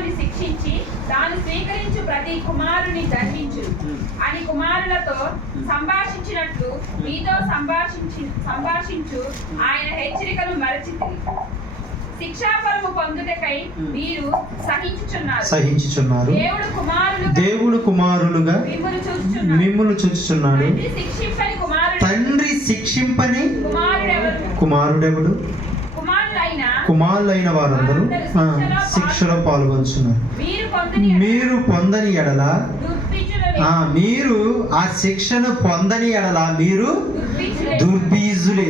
కుమారుని శిక్షించి తాను స్వీకరించు ప్రతి కుమారుని దండించు అని కుమారులతో సంభాషించినట్లు మీతో సంభాషించు ఆయన హెచ్చరికలు మరచితిరి. శిక్షాఫలము పొందుటకై మీరు సహించుచున్నారు. దేవుడు కుమారులుగా మిమ్మును చూచుచున్నాడు. తండ్రి శిక్షింపని కుమారుడెవడు? కుమారులైన వారందరూ శిక్షలో పాల్గొంటున్నారు. మీరు పొందని ఎడల, మీరు ఆ శిక్షను పొందని ఎడల మీరు దుర్బీజులు.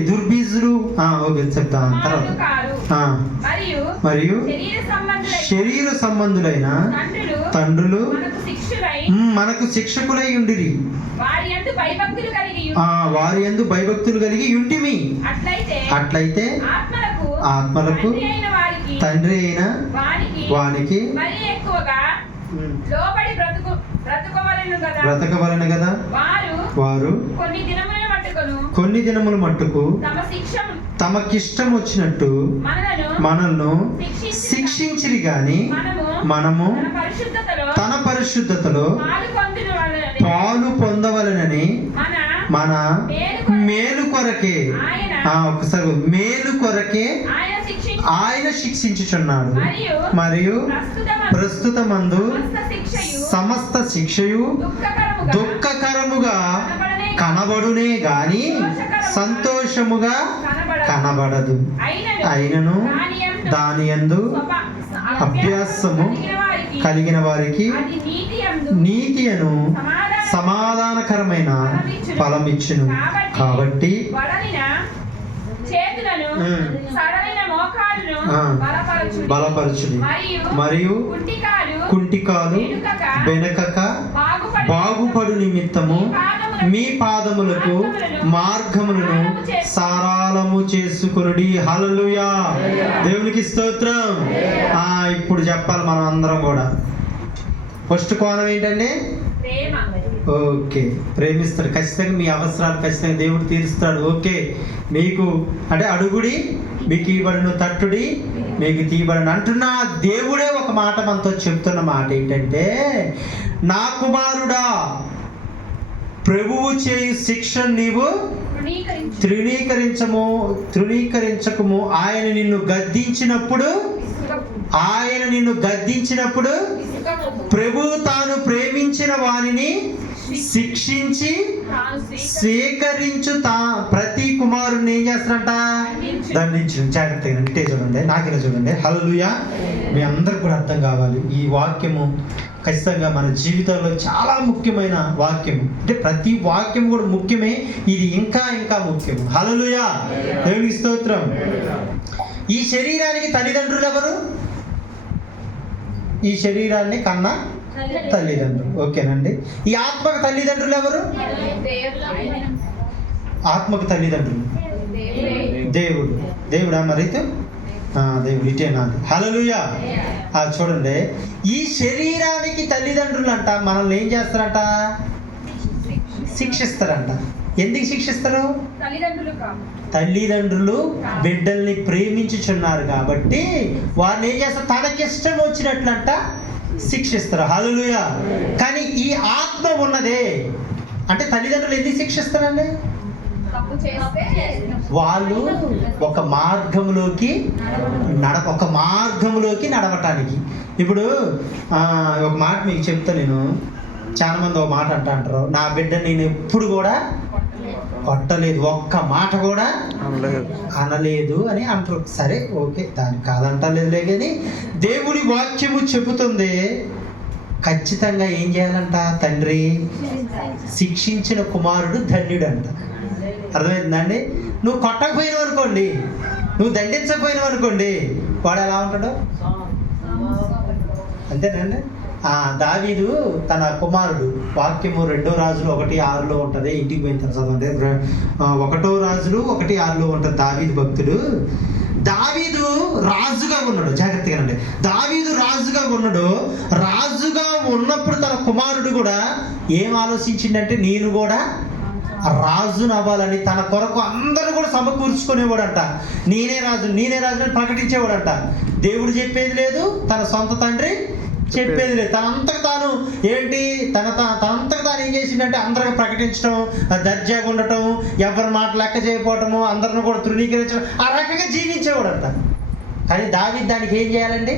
ఓకే, చెప్తాను తర్వాత. మరియు శరీర సంబంధులైన తండ్రులు మనకు శిక్షకులై ఉండిరి, వారి యందు భయభక్తులు కలిగి ఉంటిమి. అట్లయితే ఆత్మలకు తండ్రి అయిన వానికి బ్రతకవలెను కదా. వారు కొన్ని దినముల మట్టుకు తమకిష్టం వచ్చినట్టు మనల్ని శిక్షించిరి గాని మనము తన పరిశుద్ధతలో పాలు పొందవలెనని మన మేలు కొరకే, ఒకసారి మేలు కొరకే ఆయన శిక్షించుచున్నాడు. మరియు ప్రస్తుతమందు సమస్త శిక్షయు దుఃఖకరముగా కనబడునే గాని సంతోషముగా కనబడదు. అయినను దాని యందు అభ్యాసము కలిగిన వారికి నీతియను సమాధానకరమైన ఫలమిచ్చును. కాబట్టి బలపరచుడి, మరియు కుంటికాలు బెనకక బాగుపడు నిమిత్తము మీ పాదములకు మార్గములను సారాలము చేసుకొనుడి. హల్లెలూయా, దేవునికి స్తోత్రం. ఇప్పుడు చెప్పాలి మనం అందరం కూడా. ఫస్ట్ కోణం ఏంటండి? ఓకే, ప్రేమిస్తాడు. ఖచ్చితంగా మీ అవసరాలు ఖచ్చితంగా దేవుడు తీరుస్తాడు. ఓకే, మీకు అంటే అడుగుడి మీకు ఇవ్వబడును, తట్టుడి మీకు తీయబడును అంటున్నా. దేవుడే ఒక మాట మనతో చెప్తున్న మాట ఏంటంటే, నా కుమారుడా, ప్రభువు చేయు శిక్ష నీవు తృణీకరించకము. ఆయన నిన్ను గద్దించినప్పుడు ప్రభువు తాను ప్రేమించిన వానిని శిక్షించి స్వీకరించు ప్రతి కుమారుని ఏం చేస్తారంట? దండించు. జాగ్రత్తగా అంటే చూడండి, నాకెలా చూడండి. హల్లెలూయా. మీ అందరికి కూడా అర్థం కావాలి. ఈ వాక్యము ఖచ్చితంగా మన జీవితంలో చాలా ముఖ్యమైన వాక్యము. అంటే ప్రతి వాక్యం కూడా ముఖ్యమే, ఇది ఇంకా ఇంకా ముఖ్యము. హల్లెలూయా, దేవునికి స్తోత్రం. ఈ శరీరానికి తల్లిదండ్రులు ఎవరు? ఈ శరీరాన్ని కన్నా తల్లిదండ్రులు. ఓకేనండి. ఈ ఆత్మకు తల్లిదండ్రులు ఎవరు? ఆత్మకు తల్లిదండ్రులు దేవుడా మరైతే దేవుడు ఇటేనా? హల్లెలూయా. చూడండి, ఈ శరీరానికి తల్లిదండ్రులు అంట మనల్ని ఏం చేస్తారంట? శిక్షిస్తారంట. ఎందుకు శిక్షిస్తారు? తల్లిదండ్రులు బిడ్డల్ని ప్రేమించుచున్నారు కాబట్టి వారిని ఏం చేస్తారు? తనకిష్టం వచ్చినట్లంట శిక్షిస్తారు. హల్లెలూయా. కానీ ఈ ఆత్మ ఉన్నదే అంటే తల్లిదండ్రులు ఎందుకు శిక్షిస్తారండి? వాళ్ళు ఒక మార్గంలోకి నడవటానికి. ఇప్పుడు ఒక మాట మీకు చెప్తా నేను. చాలా మంది ఒక మాట అంటారు, నా బిడ్డ నేను ఎప్పుడు కూడా కొట్టలేదు, ఒక్క మాట కూడా అనలేదు అని అంటారు. సరే, ఓకే, దానికి కాదంటలేదులే. కానీ దేవుడి వాక్యము చెబుతుంది ఖచ్చితంగా ఏం చేయాలంట? తండ్రి శిక్షించిన కుమారుడు ధన్యుడంట. అర్థమవుతుందండి? నువ్వు కొట్టకపోయినావు అనుకోండి, నువ్వు దండించకపోయినావు అనుకోండి, వాడు ఎలా ఉంటాడు? అంతేనండి. దావీదు తన కుమారుడు, వాక్యము 2 రాజులు 1:6 ఉంటుంది. ఇంటికి పోయిన తర్వాత చదవండి. 1 రాజులు 1:6 ఉంటుంది. దావీదు భక్తుడు. దావీదు రాజుగా ఉన్నాడు. జాగ్రత్తగా అండి. దావీదు రాజుగా ఉన్నాడు. రాజుగా ఉన్నప్పుడు తన కుమారుడు కూడా ఏం ఆలోచించిందంటే, నేను కూడా రాజును అవ్వాలని తన కొరకు అందరూ కూడా సమకూర్చుకునేవాడంట. నేనే రాజు అని ప్రకటించేవాడంట. దేవుడు చెప్పేది లేదు, తన సొంత తండ్రి చెప్పేది లేదు. తనంతకు తాను తనంతకు తాను ఏం చేసిందంటే అందరికి ప్రకటించడం, దర్జాగా ఉండటం, ఎవరి మాట లెక్క చేయకపోవటము, అందరిని కూడా తృణీకరించడం, ఆ రకంగా జీవించేవాడంట. కానీ దావీదు దానికి ఏం చేయాలండి?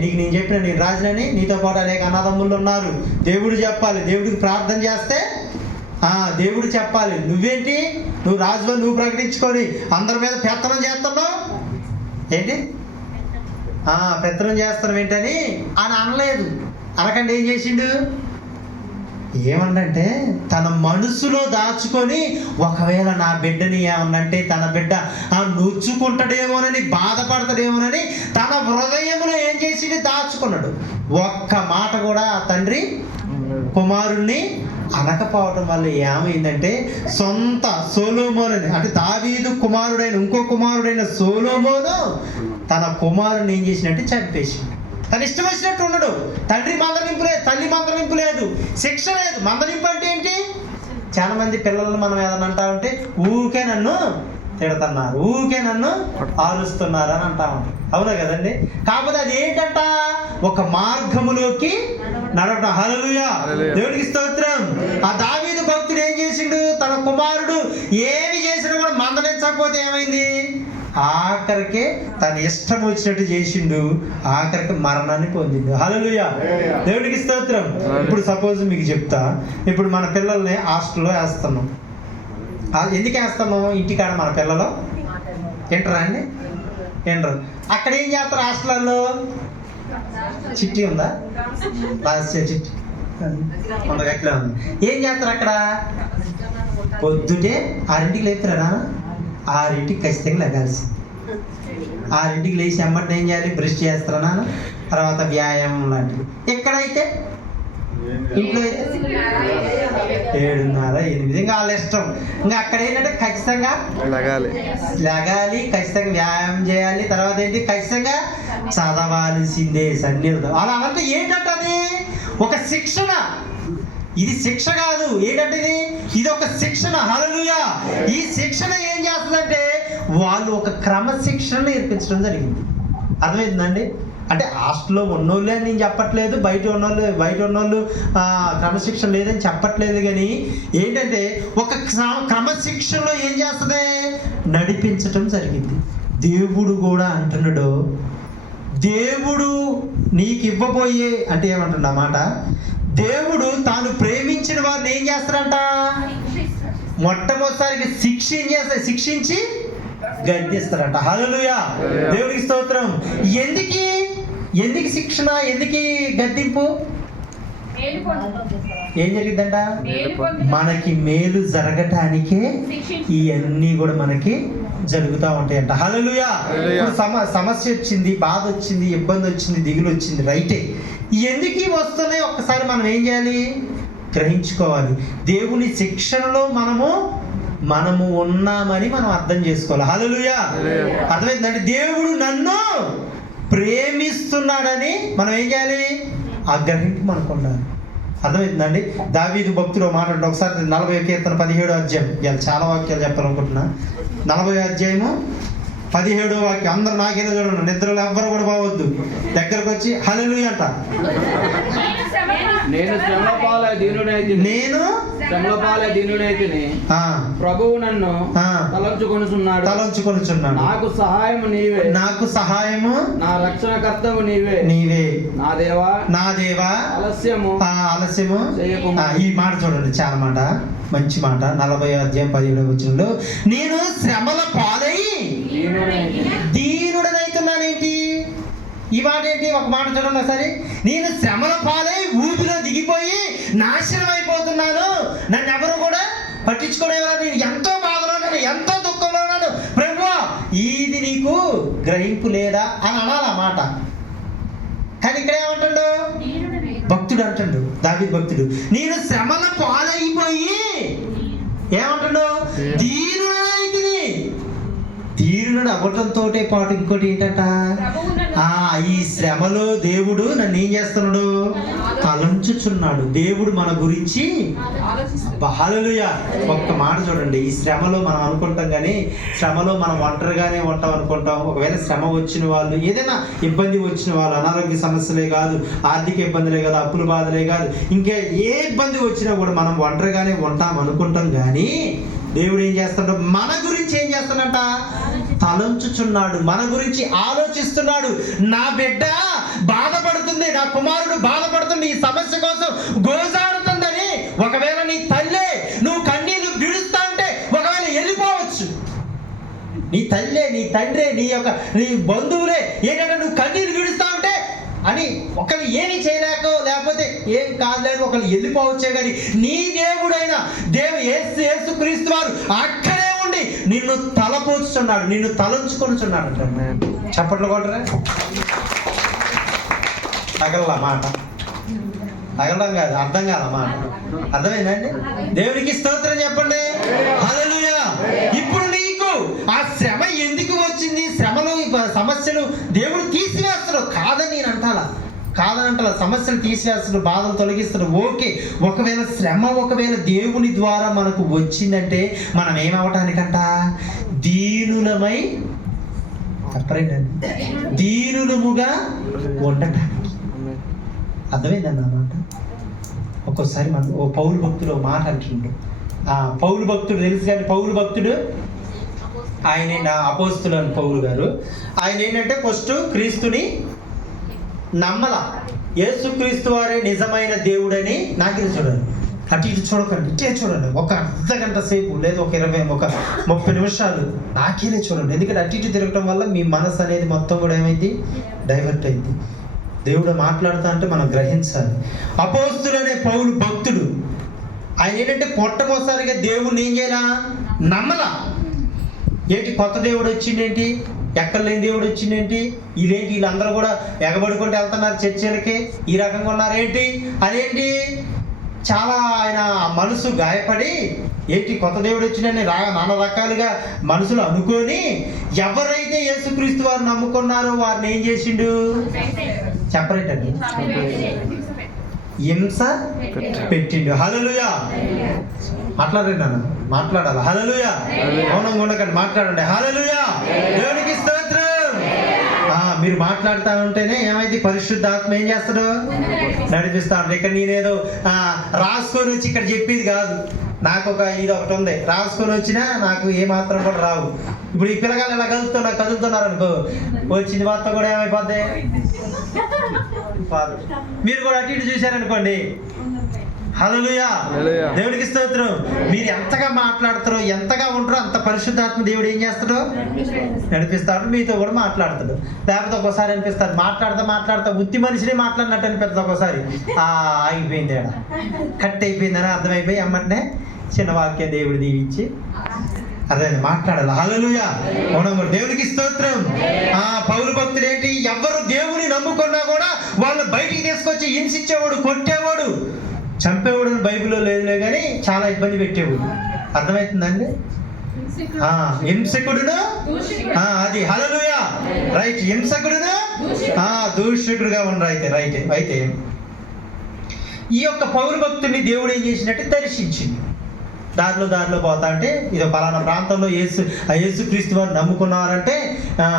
నీకు నేను చెప్పిన నేను రాజునని, నీతో పాటు అనేక అన్నదమ్ములు ఉన్నారు, దేవుడు చెప్పాలి, దేవుడికి ప్రార్థన చేస్తే దేవుడు చెప్పాలి. నువ్వేంటి, నువ్వు రాజులో నువ్వు ప్రకటించుకొని అందరి మీద పెత్తనం చేస్తున్నావు ఏంటి, పెత్తనం చేస్తాం ఏంటని అని అనలేదు. అనకండి ఏం చేసిండు? ఏమన్నంటే తన మనసులో దాచుకొని, ఒకవేళ నా బిడ్డని ఏమన్నంటే తన బిడ్డ నొచ్చుకుంటాడేమోనని, బాధపడతాడేమోనని తన హృదయంలో ఏం చేసి దాచుకున్నాడు. ఒక్క మాట కూడా ఆ తండ్రి కుమారుణ్ణి అనకపోవటం వల్ల ఏమైందంటే, సొంత సొలొమోను అంటే దావీదు కుమారుడైన ఇంకో కుమారుడైన సొలొమోను తన కుమారుని ఏం చేసినట్టు చంపేసి, తన ఇష్టం వచ్చినట్టు ఉండడు. తండ్రి మందలింపు లేదు, తల్లి మందలింపు లేదు, శిక్ష లేదు. మందలింపు అంటే ఏంటి? చాలా మంది పిల్లలను మనం ఏదన్నా అంటా ఉంటే ఊరికే నన్ను తిడుతున్నారు, ఊరికే నన్ను ఆలుస్తున్నారు అని అంటా ఉంటాం. అవునా కదండి? కాకపోతే అది ఏంటంట, ఒక మార్గములోకి నడవటం. హల్లెలూయా, దేవుడికి స్తోత్రం. ఆ దావీదు భక్తుడు ఏం చేసిండు? తన కుమారుడు ఏమి చేసినా కూడా మందలించకపోతే ఏమైంది? ఆఖరికే తన ఇష్టం వచ్చినట్టు చేసిండు, ఆఖరికి మరణాన్ని పొందిండు. హల్లెలూయా, దేవుడికి స్తోత్రం. ఇప్పుడు సపోజ్ మీకు చెప్తా, ఇప్పుడు మన పిల్లల్ని హాస్టల్లో వేస్తున్నాం. ఎందుకు వేస్తున్నాము? ఇంటికాడ మన పిల్లలు వింటరా అండి? వినరు. అక్కడ ఏం చేస్తారు హాస్టల్లో? చిట్టి ఉందా? చిట్టి గట్లా ఉంది. ఏం చేస్తారు అక్కడ? పొద్దుటే 6ంటికి లేపుతారా? 6ంటికి ఖచ్చితంగా లెగాల్సి. 6ంటికి లేచి అమ్మటి ఏం చేయాలి? బ్రష్ చేస్తారా నాన్న, తర్వాత వ్యాయామం లాంటివి. ఎక్కడైతే ఇంట్లో అయితే 7:30, 8 ఇంకా వాళ్ళ ఇష్టం. ఇంకా అక్కడ ఏంటంటే ఖచ్చితంగా లెగాలి, ఖచ్చితంగా వ్యాయామం చేయాలి, తర్వాత ఏంటి ఖచ్చితంగా చదవాల్సిందే సన్నిహితం. అలా అంటే ఏంటంటే అది ఒక శిక్షణ. ఇది శిక్ష కాదు, ఏంటంటే ఇది ఒక శిక్షణ. హల్లెలూయా. ఈ శిక్షణ ఏం చేస్తుందంటే వాళ్ళు ఒక క్రమశిక్షణ నేర్పించడం జరిగింది. అర్థమైందండి? అంటే హాస్టల్లో ఉన్నోళ్ళే నేను చెప్పట్లేదు, బయట ఉన్నోళ్ళు క్రమశిక్షణ లేదని చెప్పట్లేదు. కానీ ఏంటంటే ఒక క్రమశిక్షణలో ఏం చేస్తుంది? నడిపించటం జరిగింది. దేవుడు కూడా అంటున్నాడు, దేవుడు నీకు ఇవ్వబోయే అంటే ఏమంటున్నా మాట, దేవుడు తాను ప్రేమించిన వారిని ఏం చేస్తాడంట? మొట్టమొదటిసారికి శిక్షించి గద్దిస్తాడంట. హల్లెలూయా, దేవుడికి స్తోత్రం. ఎందుకు శిక్షణ, ఎందుకు గద్దింపు? ఏం జరిగిందంట? మనకి మేలు జరగటానికే ఇవన్నీ కూడా మనకి జరుగుతూ ఉంటాయంట. హల్లెలూయా. సమస్య వచ్చింది, బాధ వచ్చింది, ఇబ్బంది వచ్చింది, దిగులు వచ్చింది, రైటే. ఎందుకు వస్తున్నాయి ఒక్కసారి మనం ఏం చేయాలి? గ్రహించుకోవాలి. దేవుని శిక్షణలో మనము ఉన్నామని మనం అర్థం చేసుకోవాలి. హల్లెలూయా, అర్థమైందంటే దేవుడు నన్ను ప్రేమిస్తున్నాడని మనం ఏం చేయాలి? ఆ గ్రహింపు మనకు ఉండాలి. అర్థమవుతుందండి? దావీదు భక్తుడు మాట్లాడండి ఒకసారి 40వ కీర్తన 17వ అధ్యాయం. ఇలా చాలా వాక్యాలు చెప్పాలనుకుంటున్నా. 40వ అధ్యాయము 17వ వాక్యం. అందరూ నాకేదో చూడండి, నిద్రలో ఎవ్వరు కూడా పోవద్దు. దగ్గరకు వచ్చి హల్లెలూయా అంట. నేను శ్రమపాల దీనుడైతిని ప్రభువు నన్ను తలంచుకొనుచున్నాడు. నాకు సహాయము నా రక్షణకర్తవు నీవే నా దేవా ఆలస్యము ఈ మాట చూడండి, చాలా మాట, మంచి మాట. 40వ అధ్యాయం 17వ వచనంలో నేను శ్రమల పాలై దీనుడనైతున్నానేంటి? ఈ మాట ఏంటి? ఒక మాట చూడండి ఒకసారి. నేను శ్రమల పాలై ఊపిలో దిగిపోయి నాశనం అయిపోతున్నాను, నన్ను ఎవరు కూడా పట్టించుకోవడం, నేను ఎంతో బాధలో ఉన్నాను, ఎంతో దుఃఖంలో ఉన్నాను, ప్రభువా ఇది నీకు గ్రహింపు లేదా అని అనాలి ఆ మాట. కానీ ఇక్కడ ఏమంటాడు భక్తుడు? అంటాడు దావీదు భక్తుడు, నేను శ్రమల పాలైపోయి ఏమంటాడు? దీనుడు అవ్వటంతో పాటు ఇంకోటి ఏంటంట? ఈ శ్రమలో దేవుడు నన్ను ఏం చేస్తున్నాడు? తలంచుచున్నాడు. దేవుడు మన గురించి హల్లెలూయా. ఒక్క మాట చూడండి, ఈ శ్రమలో మనం అనుకుంటాం కానీ శ్రమలో మనం ఒంటరిగానే ఉంటాం అనుకుంటాం. ఒకవేళ శ్రమ వచ్చిన వాళ్ళు, ఏదైనా ఇబ్బంది వచ్చిన వాళ్ళు, అనారోగ్య సమస్యలే కాదు, ఆర్థిక ఇబ్బందులే కాదు, అప్పుల బాధలే కాదు, ఇంకా ఏ ఇబ్బంది వచ్చినా కూడా మనం ఒంటరిగానే ఉంటాం అనుకుంటాం. కానీ దేవుడు ఏం చేస్తాడు? మన గురించి ఏం చేస్తాడంట? తలంచుచున్నాడు, మన గురించి ఆలోచిస్తున్నాడు. నా బిడ్డ బాధపడుతుంది, నా కుమారుడు బాధపడుతుంది, ఈ సమస్య కోసం గోజాడుతుందని ఒకవేళ నీ తల్లే నువ్వు కన్నీళ్లు విడుస్తా ఉంటే ఒకవేళ వెళ్ళిపోవచ్చు. నీ తల్లే, నీ తండ్రే, నీ బంధువులే ఏంటంటే నువ్వు కన్నీళ్లు విడుస్తా ఉంటే అని ఒకరు ఏమి చేయలేకో లేకపోతే ఏం కాదులేని ఒకరు వెళ్ళిపోవచ్చే. కానీ నీ దేవుడైన యేసుక్రీస్తు వారు అక్కడే ఉండి నిన్ను తలపోచుచున్నాడు, నిన్ను తలంచుకొనుచున్నాడు అంట. చప్పట్లు కొట్టరా? తగలలా మాట? తగలడం కాదు, అర్థం కాల మాట. అర్థమైందండి? దేవునికి స్తోత్రం చెప్పండి. హల్లెలూయా. ఇప్పుడు నీకు ఆ శ్రమ ఎందుకు వచ్చింది? శ్రమలు సమస్యలు దేవుడు తీసివేస్తాడు, కాదని నేను అంటాలా, సమస్యలు తీసివేస్తాడు, బాధలు తొలగిస్తాడు. ఓకే, ఒకవేళ శ్రమ ఒకవేళ దేవుని ద్వారా మనకు వచ్చిందంటే మనం ఏమవటానికంట? దీనులమై, చెప్పరేంటండి, దీనులముగా ఉండటానికి. అర్థమైందండి అన్నమాట. ఒక్కోసారి మనం పౌలు భక్తుడు మాట అంటుండు. పౌలు భక్తుడు తెలుసు కానీ పౌలు భక్తుడు ఆయన అపోస్తులు అని పౌలు గారు, ఆయన ఏంటంటే ఫస్ట్ క్రీస్తుని నమ్మల, యేసుక్రీస్తు వారే నిజమైన దేవుడని. నాకు చూడండి, అటు ఇటు చూడకండి, ఇటే చూడండి. ఒక అర్ధ గంట సేపు లేదు, ఒక 30 నిమిషాలు నాకేనే చూడండి. ఎందుకంటే అటు ఇటు తిరగటం వల్ల మీ మనసు అనేది మొత్తం కూడా ఏమైంది? డైవర్ట్ అయింది. దేవుడు మాట్లాడుతా అంటే మనం గ్రహించాలి. అపోస్తులు అనే పౌలు భక్తుడు ఆయన ఏంటంటే మొట్టమొదటిసారిగా దేవుడిని ఏం చేయాలా? నమ్మలా. ఏంటి కొత్త దేవుడు వచ్చిండేంటి, ఎక్కడ లేని దేవుడు వచ్చిండేంటి, ఇదేంటి వీళ్ళందరూ కూడా ఎగబడుకుంటూ వెళ్తున్నారు చర్చలకి, ఈ రకంగా ఉన్నారేంటి అదేంటి, చాలా ఆయన మనసు గాయపడి ఏంటి కొత్త దేవుడు వచ్చిందని నానా రకాలుగా మనసులో అనుకొని ఎవరైతే యేసుక్రీస్తు వారు నమ్ముకున్నారో వారిని ఏం చేసిండు? చెప్పరేటండి, హింస పెట్టిండు. హల్లెలూయా. మాట్లాడండి నాన్న, మాట్లాడాలి. హల్లెలూయా. మౌనం ఉండకండి, మాట్లాడండి. హల్లెలూయా. దేవునికి స్తోత్రం. మీరు మాట్లాడుతూ ఉంటేనే ఏమైంది? పరిశుద్ధాత్మ ఏం చేస్తాడు? నడిపిస్తా ఉంటాడు. ఇక్కడ నేనేదో రాసుకొని వచ్చి ఇక్కడ చెప్పేది కాదు. నాకు ఇది ఒకటి ఉంది, రాసుకొని వచ్చినా నాకు ఏమాత్రం కూడా రావు. ఇప్పుడు ఈ పిల్లగాళ్ళు ఇలా కదులుతున్నారు అనుకో, వచ్చింది మొత్తం కూడా ఏమైపోద్ది? మీరు కూడా అటు ఇటు చూశారనుకోండి. హల్లెలూయా. దేవుడికి స్తోత్రం. మీరు ఎంతగా మాట్లాడతారో, ఎంతగా ఉంటారో అంత పరిశుద్ధాత్మ దేవుడు ఏం చేస్తాడు? నడిపిస్తాడు. మీతో కూడా మాట్లాడతాడు. లేకపోతే ఒక్కోసారి అనిపిస్తాడు మాట్లాడతా ఉత్తి మనిషినే మాట్లాడినట్టు అనిపిస్తుంది. ఒక్కోసారి ఆగిపోయింది, కట్ అయిపోయిందని అర్థమైపోయి అమ్మటనే చిన్న వాక్యం దేవుడు దీవించి అదే మాట్లాడాలి. హల్లెలూయా. దేవునికి స్తోత్రం. పౌలు భక్తుడు ఏంటి? ఎవరు దేవుని నమ్ముకున్నా కూడా వాళ్ళు బయటికి తీసుకొచ్చి హింసించేవాడు, కొట్టేవాడు, చంపేవాడు బైబిల్లో లేదులే కానీ చాలా ఇబ్బంది పెట్టేవాడు. అర్థమవుతుందండి? హింసకుడును, అది హల్లెలూయా, రైట్. హింసకుడును దూషకుడుగా ఉండరు. అయితే ఈ యొక్క పౌరు భక్తుడిని దేవుడు ఏం చేసినట్టు దర్శించింది. దారిలో పోతా అంటే ఇది పలానా ప్రాంతంలో యేసుక్రీస్తు వారు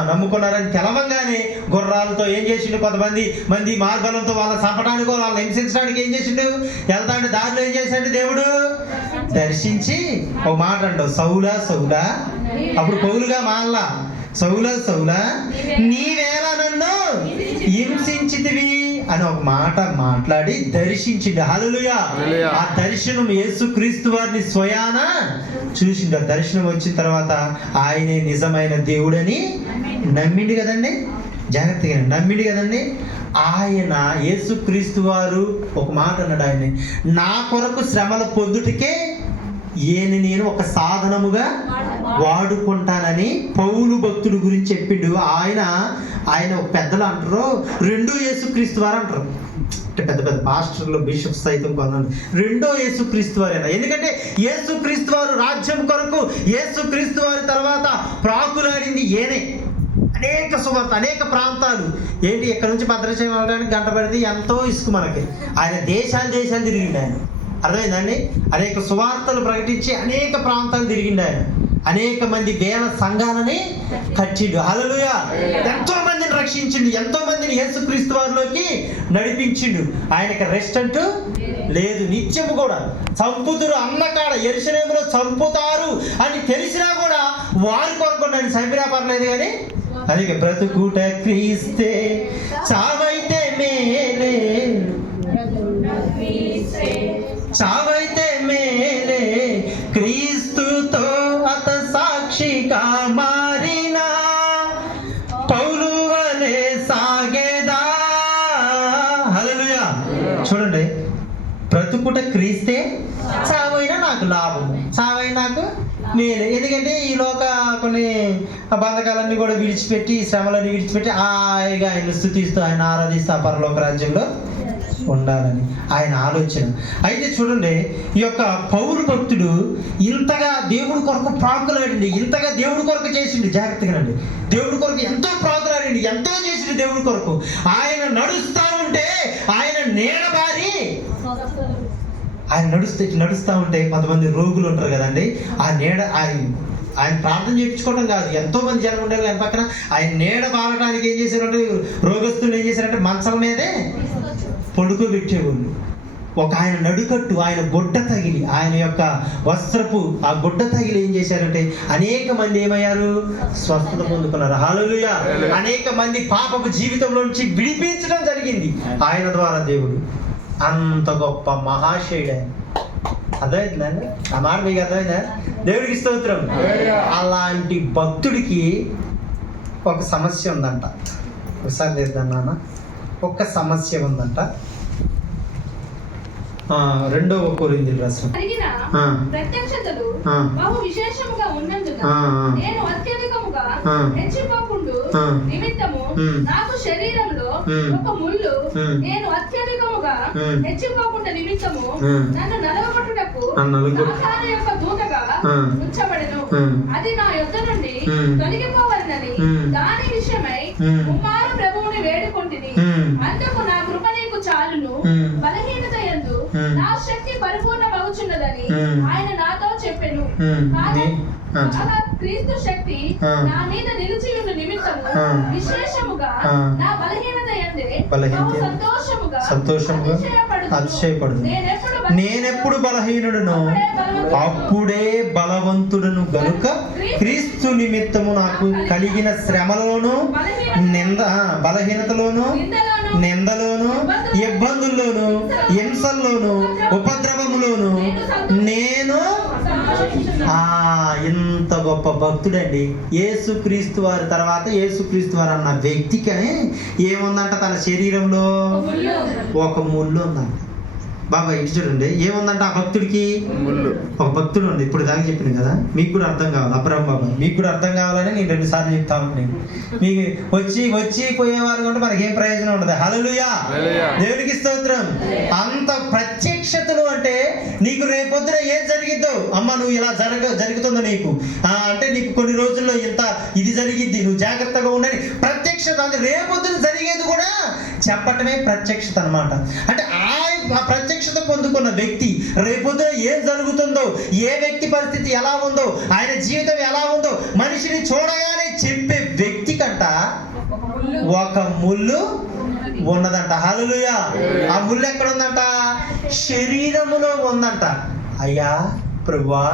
నమ్ముకున్నారని తెలవంగానే గుర్రాలతో ఏం చేసిండు? కొంతమంది మార్బలంతో వాళ్ళని చంపడానికి, వాళ్ళని హింసించడానికి ఏం చేసిండు? వెళ్తా అంటే దారిలో ఏం చేశాడు? దేవుడు దర్శించి ఒక మాట అంటావు, సౌలా సౌలా. అప్పుడు పౌలుగా మానలా, సౌలా నీవేళ నన్ను హింసించితివి అని ఒక మాట మాట్లాడి దర్శించిండు. హల్లెలూయా. ఆ దర్శనం యేసుక్రీస్తు వారిని స్వయాన చూసిండు. ఆ దర్శనం వచ్చిన తర్వాత ఆయనే నిజమైన దేవుడని నమ్మిండు కదండి. జాగ్రత్తగా నమ్మిండు కదండి. ఆయన యేసుక్రీస్తు వారు ఒక మాట అన్నాడు, ఆయన్ని నా కొరకు శ్రమల పొందుటకే నేను ఒక సాధనముగా వాడుకుంటానని పౌలు భక్తుడు గురించి చెప్పిండు. ఆయన పెద్దలు అంటారు, రెండో యేసుక్రీస్తు వారు అంటారు. అంటే పెద్ద పాస్టర్లు, బిషప్స్ సైతం కొందరు రెండో యేసుక్రీస్తు వారేనా. ఎందుకంటే యేసుక్రీస్తు వారు రాజ్యం కొరకు, యేసుక్రీస్తు వారి తర్వాత ప్రాకులాడింది ఏనే అనేక సువార్త, అనేక ప్రాంతాలు. ఏంటి ఇక్కడ నుంచి భద్రాచలం వెళ్ళడానికి గంట పడితే ఎంతో ఇసుకు మనకి. ఆయన దేశాలు తిరిగిండు ఆయన. అర్థమైందండి? అనేక సువార్తలు ప్రకటించి అనేక ప్రాంతాలు తిరిగిండు ఆయన. అనేక మంది వేల సంఘాలని కట్టిండు. హల్లెలూయా. ఎంతో మందిని రక్షించిండు, ఎంతో మందిని యేసుక్రీస్తు వారిలోకి నడిపించిండు. ఆయనకి రెస్ట్ అంటూ లేదు. నిత్యము కూడా చంపుతురు అన్నకాడ యెరూషలేములో చంపుతారు అని తెలిసినా కూడా వారి కొరకు నన్ను చంపినా పర్లేదు కానీ అది బ్రతుకుట క్రీస్తే చావైతే మేలే, చావైతే మేలే, క్రీస్తుతో అత సాక్షిగా మారిన పౌలు వలె సాగేదా. హల్లెలూయా. చూడండి, బ్రతుకుట క్రీస్తే చావైనా నాకు లాభము, చావైనా నాకు మేలే. ఎందుకంటే ఈ లోక కొన్ని బంధకాలన్నీ కూడా విడిచిపెట్టి, శ్రమలన్నీ విడిచిపెట్టి హాయిగా ఆయన స్తుతిస్తూ ఆయన ఆరాధిస్తూ పరలోక రాజ్యంలో ఉండాలని ఆయన ఆలోచన. అయితే చూడండి, ఈ యొక్క పౌలు భక్తుడు ఇంతగా దేవుడి కొరకు ప్రాకులాడింది, ఇంతగా దేవుడి కొరకు చేసిండు. జాగ్రత్తగా అండి, దేవుడి కొరకు ఎంతో ప్రాకులాడింది, ఎంతో చేసిండు దేవుడి కొరకు. ఆయన నడుస్తూ ఉంటే ఆయన నీడబారి, ఆయన నడుస్తూ ఉంటే కొంతమంది రోగులు ఉంటారు కదండి, ఆ నీడ ఆయన ప్రార్థన చేయించుకోవడం కాదు, ఎంతో మంది జనం ఉండేవారు ఆయన పక్కన. ఆయన నీడ బారడానికి ఏం చేశారంటే, రోగస్తులు ఏం చేశారంటే మంచం మీదే పడుకోబెట్టేవాళ్ళు. ఒక ఆయన నడుకట్టు, ఆయన గుడ్డ తగిలి, ఆయన యొక్క వస్త్రపు ఆ గుడ్డ తగిలి ఏం చేశారంటే అనేక మంది ఏమయ్యారు? స్వస్థత పొందుకున్నారు. హల్లెలూయా. అనేక మంది పాపపు జీవితంలో నుంచి విడిపించడం జరిగింది ఆయన ద్వారా. దేవుడు అంత గొప్ప మహాశయుడు ఆయన. అర్థమైందండి ఆ మాట? మీకు అర్థమైందా? దేవుడికి స్తోత్రం. అలాంటి భక్తుడికి ఒక సమస్య ఉందంట. ఒకసారి లేదు నాన్న, ఒక్క సమస్య ఉందంట. 2వ కొరింథీయుల రాసిన ప్రత్యక్షతలు బహు విశేషముగా ఉన్నందున నేను అత్యధికముగా హెచ్చిపోకుండు నిమిత్తము నాకు శరీరంలో ఒక ముళ్ళు, నేను అత్యధికముగా హెచ్చిపోకుండా నిమిత్తము నన్ను నలగొట్టుటకు సాతాను యొక్క దూతగా ఉంచబడెను. అది నా యొద్ద నుండి తొలగిపోవాలని దాని విషయమై కుమార ప్రభువుని వేడుకొంటిని. అందుకు నా కృప నీకు చాలును, బలహీనత యందు నా శక్తి పరిపూర్ణమవుచున్నదని ఆయన నాతో చెప్పెను. కాగా క్రీస్తు శక్తి నా మీద నిలిచి ఉన్న నిమిత్తము విశేషముగా నా బలహీనత యందే సంతోషముగా అతిశయపడు. నేనెప్పుడు బలహీనుడును అప్పుడే బలవంతుడును గనుక క్రీస్తు నిమిత్తము నాకు కలిగిన శ్రమలోను, బలహీనతలోను, నిందలోను, ఇబ్బందుల్లోను, హింసల్లోను, ఉపద్రవములోను నేను ఇంత గొప్ప భక్తుడండి. యేసుక్రీస్తు వారి తర్వాత యేసుక్రీస్తు వారు అన్న వ్యక్తికి ఏముందంట? తన శరీరంలో ఒక ముళ్ళు ఉందంట. బాబా ఇటు చూడండి, ఏముందంట ఆ భక్తుడికి? ఒక భక్తుడు ఉంది. ఇప్పుడు దాకా చెప్పిన కదా, మీకు కూడా అర్థం కావాలి. అబ్రహం బాబా, మీకు కూడా అర్థం కావాలని నేను 2 సార్లు చెప్తా ఉంటాను. మీకు వచ్చి పోయేవారు కంటే మనకి ఏం ప్రయోజనం ఉండదు. హల్లెలూయా. దేవునికి స్తోత్రం. అంత ప్రత్యక్షతలు అంటే నీకు రేపొద్దున ఏం జరిగిద్దో, అమ్మ నువ్వు ఇలా జరుగుతుందో నీకు అంటే నీకు కొన్ని రోజుల్లో ఇంత ఇది జరిగిద్ది, నువ్వు జాగ్రత్తగా ఉండని ప్రత్యక్షత. అంటే రేపొద్దున జరిగేది కూడా చెప్పటమే ప్రత్యక్షత అన్నమాట. అంటే ఆ ప్రత్యక్షత పొందుకున్న వ్యక్తి రేపొద్దున ఏం జరుగుతుందో, ఏ వ్యక్తి పరిస్థితి ఎలా ఉందో, ఆయన జీవితం ఎలా ఉందో మనిషిని చూడగానే చెప్పే వ్యక్తి కంట ఒక ముళ్ళు ఉన్నదంట. హల్లెలూయా. ఆ ముళ్ళు ఎక్కడ ఉందంట? శరీరములో ఉందంట. అయ్యా ప్రభువా,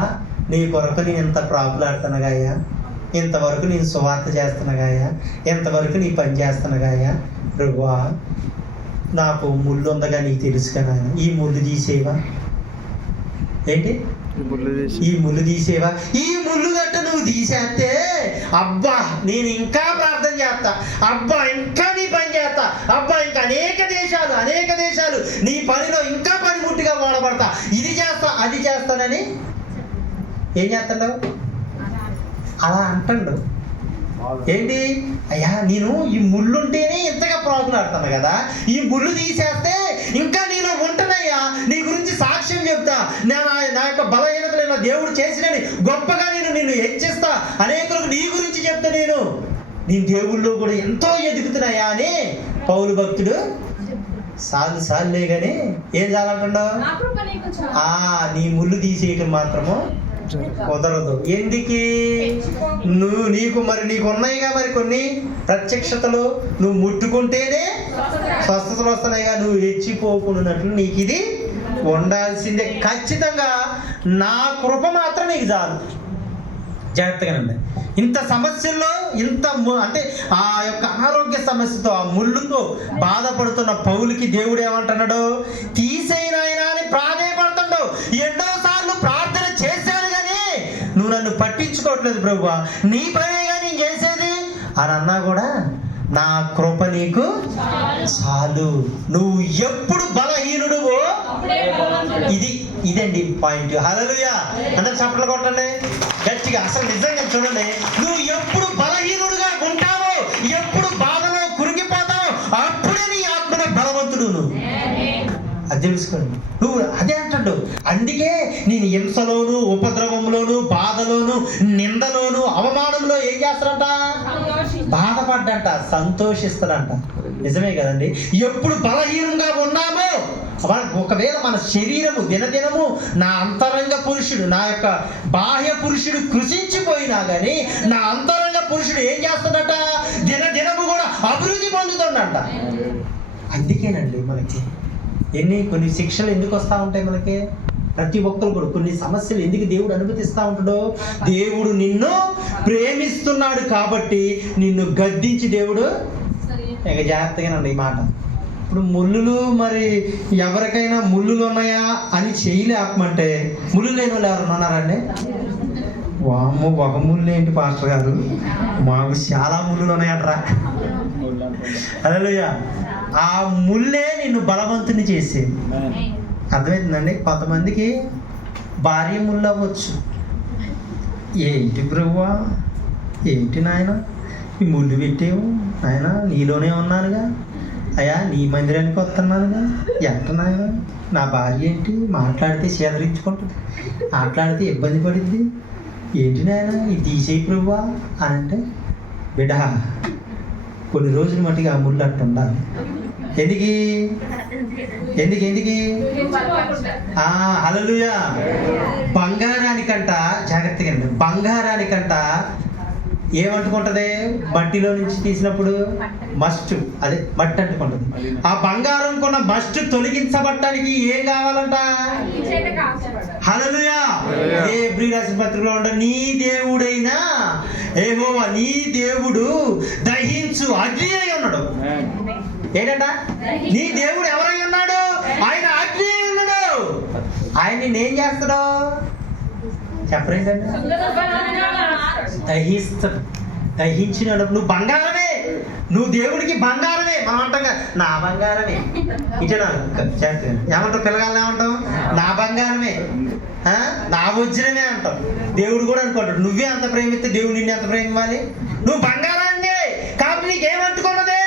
నీ కొరకు నేను ఎంత ప్రాకులాడుతున్నాగా అయ్యా, ఇంతవరకు నేను సువార్త చేస్తున్నాగా అయ్యా, ఇంతవరకు నీ పని చేస్తున్నాగా అయ్యా ప్రభువా, నాకు ముళ్ళు ఉందగా నీకు తెలుసు కదా, ఈ ముళ్ళు తీసేవా? ఏంటి ఈ ముళ్ళు తీసేవా? ఈ ముళ్ళు గట్ట నువ్వు తీసేస్తే అబ్బా నేను ఇంకా ప్రార్థన చేస్తా, అబ్బా ఇంకా నీ పని చేస్తా, అబ్బా ఇంకా అనేక దేశాలు నీ పనిలో ఇంకా పనిముట్టిగా వాడబడతా, ఇది చేస్తా అది చేస్తానని ఏం చేస్తాడు? అలా అంటాడు. ఏంటి అయ్యా, నేను ఈ ముళ్ళుంటేనే ఇంతగా ప్రాకులాడుతాను కదా, ఈ ముళ్ళు తీసేస్తే ఇంకా నీలో ఉంటున్నాయ్యా, నీ గురించి సాక్ష్యం చెప్తా, నా యొక్క బలహీనతలైన దేవుడు చేసినని గొప్పగా నిన్ను హెచ్చిస్తా, అనేకులకు నీ గురించి చెప్తా, నేను దేవుళ్ళు కూడా ఎంతో ఎదుగుతున్నాయా అని పౌలు భక్తుడు సార్లే కానీ ఏం చాలంటున్నావు? నా కృప నీకు చాలు. నీ ముళ్ళు తీసేయటం మాత్రము కుదరదు. ఎందుకు? నీకు ఉన్నాయిగా మరి కొన్ని ప్రత్యక్షతలు, నువ్వు ముట్టుకుంటేనే స్వస్థతలు వస్తున్నాయిగా. నువ్వు హెచ్చిపోకున్నట్లు నీకు ఇది ఉండాల్సిందే. ఖచ్చితంగా నా కృప మాత్రం నీకు చాలు. జాగ్రత్తగానండి. ఇంత సమస్యల్లో అంటే ఆ యొక్క అనారోగ్య సమస్యతో, ఆ ముళ్ళుతో బాధపడుతున్న పౌలుకి దేవుడు ఏమంటున్నాడు? తీసేయనాయనా అని ప్రాధేయపడుతున్నాడు. ఎన్నోసార్లు ప్రార్థన చేశాను కానీ నువ్వు నన్ను పట్టించుకోవట్లేదు ప్రభువా, నీ పనే కానీ ఇంకేసేది అని అన్నా కూడా నా కృప నీకు చాలు. నువ్వు ఎప్పుడు బలహీనుడువో ఇదండి పాయింట్. హల్లెలూయా. అందరు చప్పట్లు కొట్టండి గట్టిగా. అసలు నిజంగా చూడండి, నువ్వు ఎప్పుడు బలహీనుడుగా ఉంటావో, ఎప్పుడు బాధలో కురిగిపోతావో, అప్పుడే నీ ఆత్మలో బలవంతుడు నువ్వు. అది తెలుసుకోండి. నువ్వు అదే అంటాడు. అందుకే నేను హింసలోను, ఉపద్రవంలోను, బాధలోను, నిందలోను, అవమానంలో ఏం చేస్తాడంట? బాధపడ్డంట, సంతోషిస్తాడంట. నిజమే కదండి. ఎప్పుడు బలహీనంగా ఉన్నామో, ఒకవేళ మన శరీరము దినదినము, నా అంతరంగ పురుషుడు, నా యొక్క బాహ్య పురుషుడు కృషించిపోయినా కానీ నా అంతరంగ పురుషుడు ఏం చేస్తాడట? దినదినము కూడా అభివృద్ధి పొందుతుందంట. అందుకేనండి మనకి కొన్ని శిక్షలు ఎందుకు వస్తూ ఉంటాయి మనకి? ప్రతి ఒక్కరు కూడా కొన్ని సమస్యలు ఎందుకు దేవుడు అనుమతిస్తూ ఉంటాడో? దేవుడు నిన్ను ప్రేమిస్తున్నాడు కాబట్టి నిన్ను గద్దించి దేవుడు జాగ్రత్తగానండి ఈ మాట. ఇప్పుడు ముళ్ళులు, మరి ఎవరికైనా ముళ్ళులు ఉన్నాయా అని చేయలేకమంటే ముళ్ళు లేని వాళ్ళు ఎవరు ఉన్నారండి? వామ్మో, ఒక ముళ్ళు ఏంటి పాస్టర్ గారు, మాకు చాలా ముళ్ళులు ఉన్నాయట్రా. హల్లెలూయా. ఆ ముళ్ళే నిన్ను బలవంతుని చేసేది. అర్థమవుతుందండి. కొంతమందికి భార్య ముళ్ళు అవ్వచ్చు. ఏంటి ప్రభువా, ఏంటి నాయన ఈ ముళ్ళు పెట్టేవు? నాయన నీలోనే ఉన్నానుగా, అయ్యా నీ మందిరానికి వస్తున్నానుగా, ఎంత నాయన నా భార్య ఏంటి మాట్లాడితే చేదరించుకుంటుంది, మాట్లాడితే ఇబ్బంది పడిద్ది, ఏంటి నాయన ఇది తీసేయి ప్రభువా అని అంటే, బిడ్డ కొన్ని రోజుల మట్టిగా ఆ ముళ్ళు అట్టు ఉండాలి. ఎందుకు? హల్లెలూయా. బంగారానికంట, జాగ్రత్తగా, బంగారానికంట ఏమంటుకుంటది? మట్టిలో నుంచి తీసినప్పుడు మస్ట్, అదే మట్టి అంటుకుంటది. ఆ బంగారం కొన్న మస్ట్ తొలగించబడటానికి ఏం కావాలంట? హల్లెలూయా. హెబ్రీ రాసిన పత్రికలో ఉండ, నీ దేవుడైనా యెహోవా నీ దేవుడు దహించు అగ్ని అయి ఉన్నాడు. ఏంటంట? నీ దేవుడు ఎవరై ఉన్నాడు? ఆయన అగ్ని అయి ఉన్నాడు. ఆయన నేనేం చేస్తాడు చెప్పరేంటండి? దహిస్తాడు. దహించినాడు. నువ్వు బంగారమే, నువ్వు దేవుడికి బంగారమే. మనం అంటాం నా బంగారమే. ఇటనా ఏమంటావు? పిల్లగాళ్ళు ఏమంటాం? నా బంగారమే, నా వజ్రమే అంటాం. దేవుడు కూడా అనుకుంటాడు, నువ్వే అంత ప్రేమిస్తే దేవుడు నిన్ను ఎంత ప్రేమివ్వాలి? నువ్వు బంగారాన్ని కాబట్టి నీకేమంటుకున్నదే?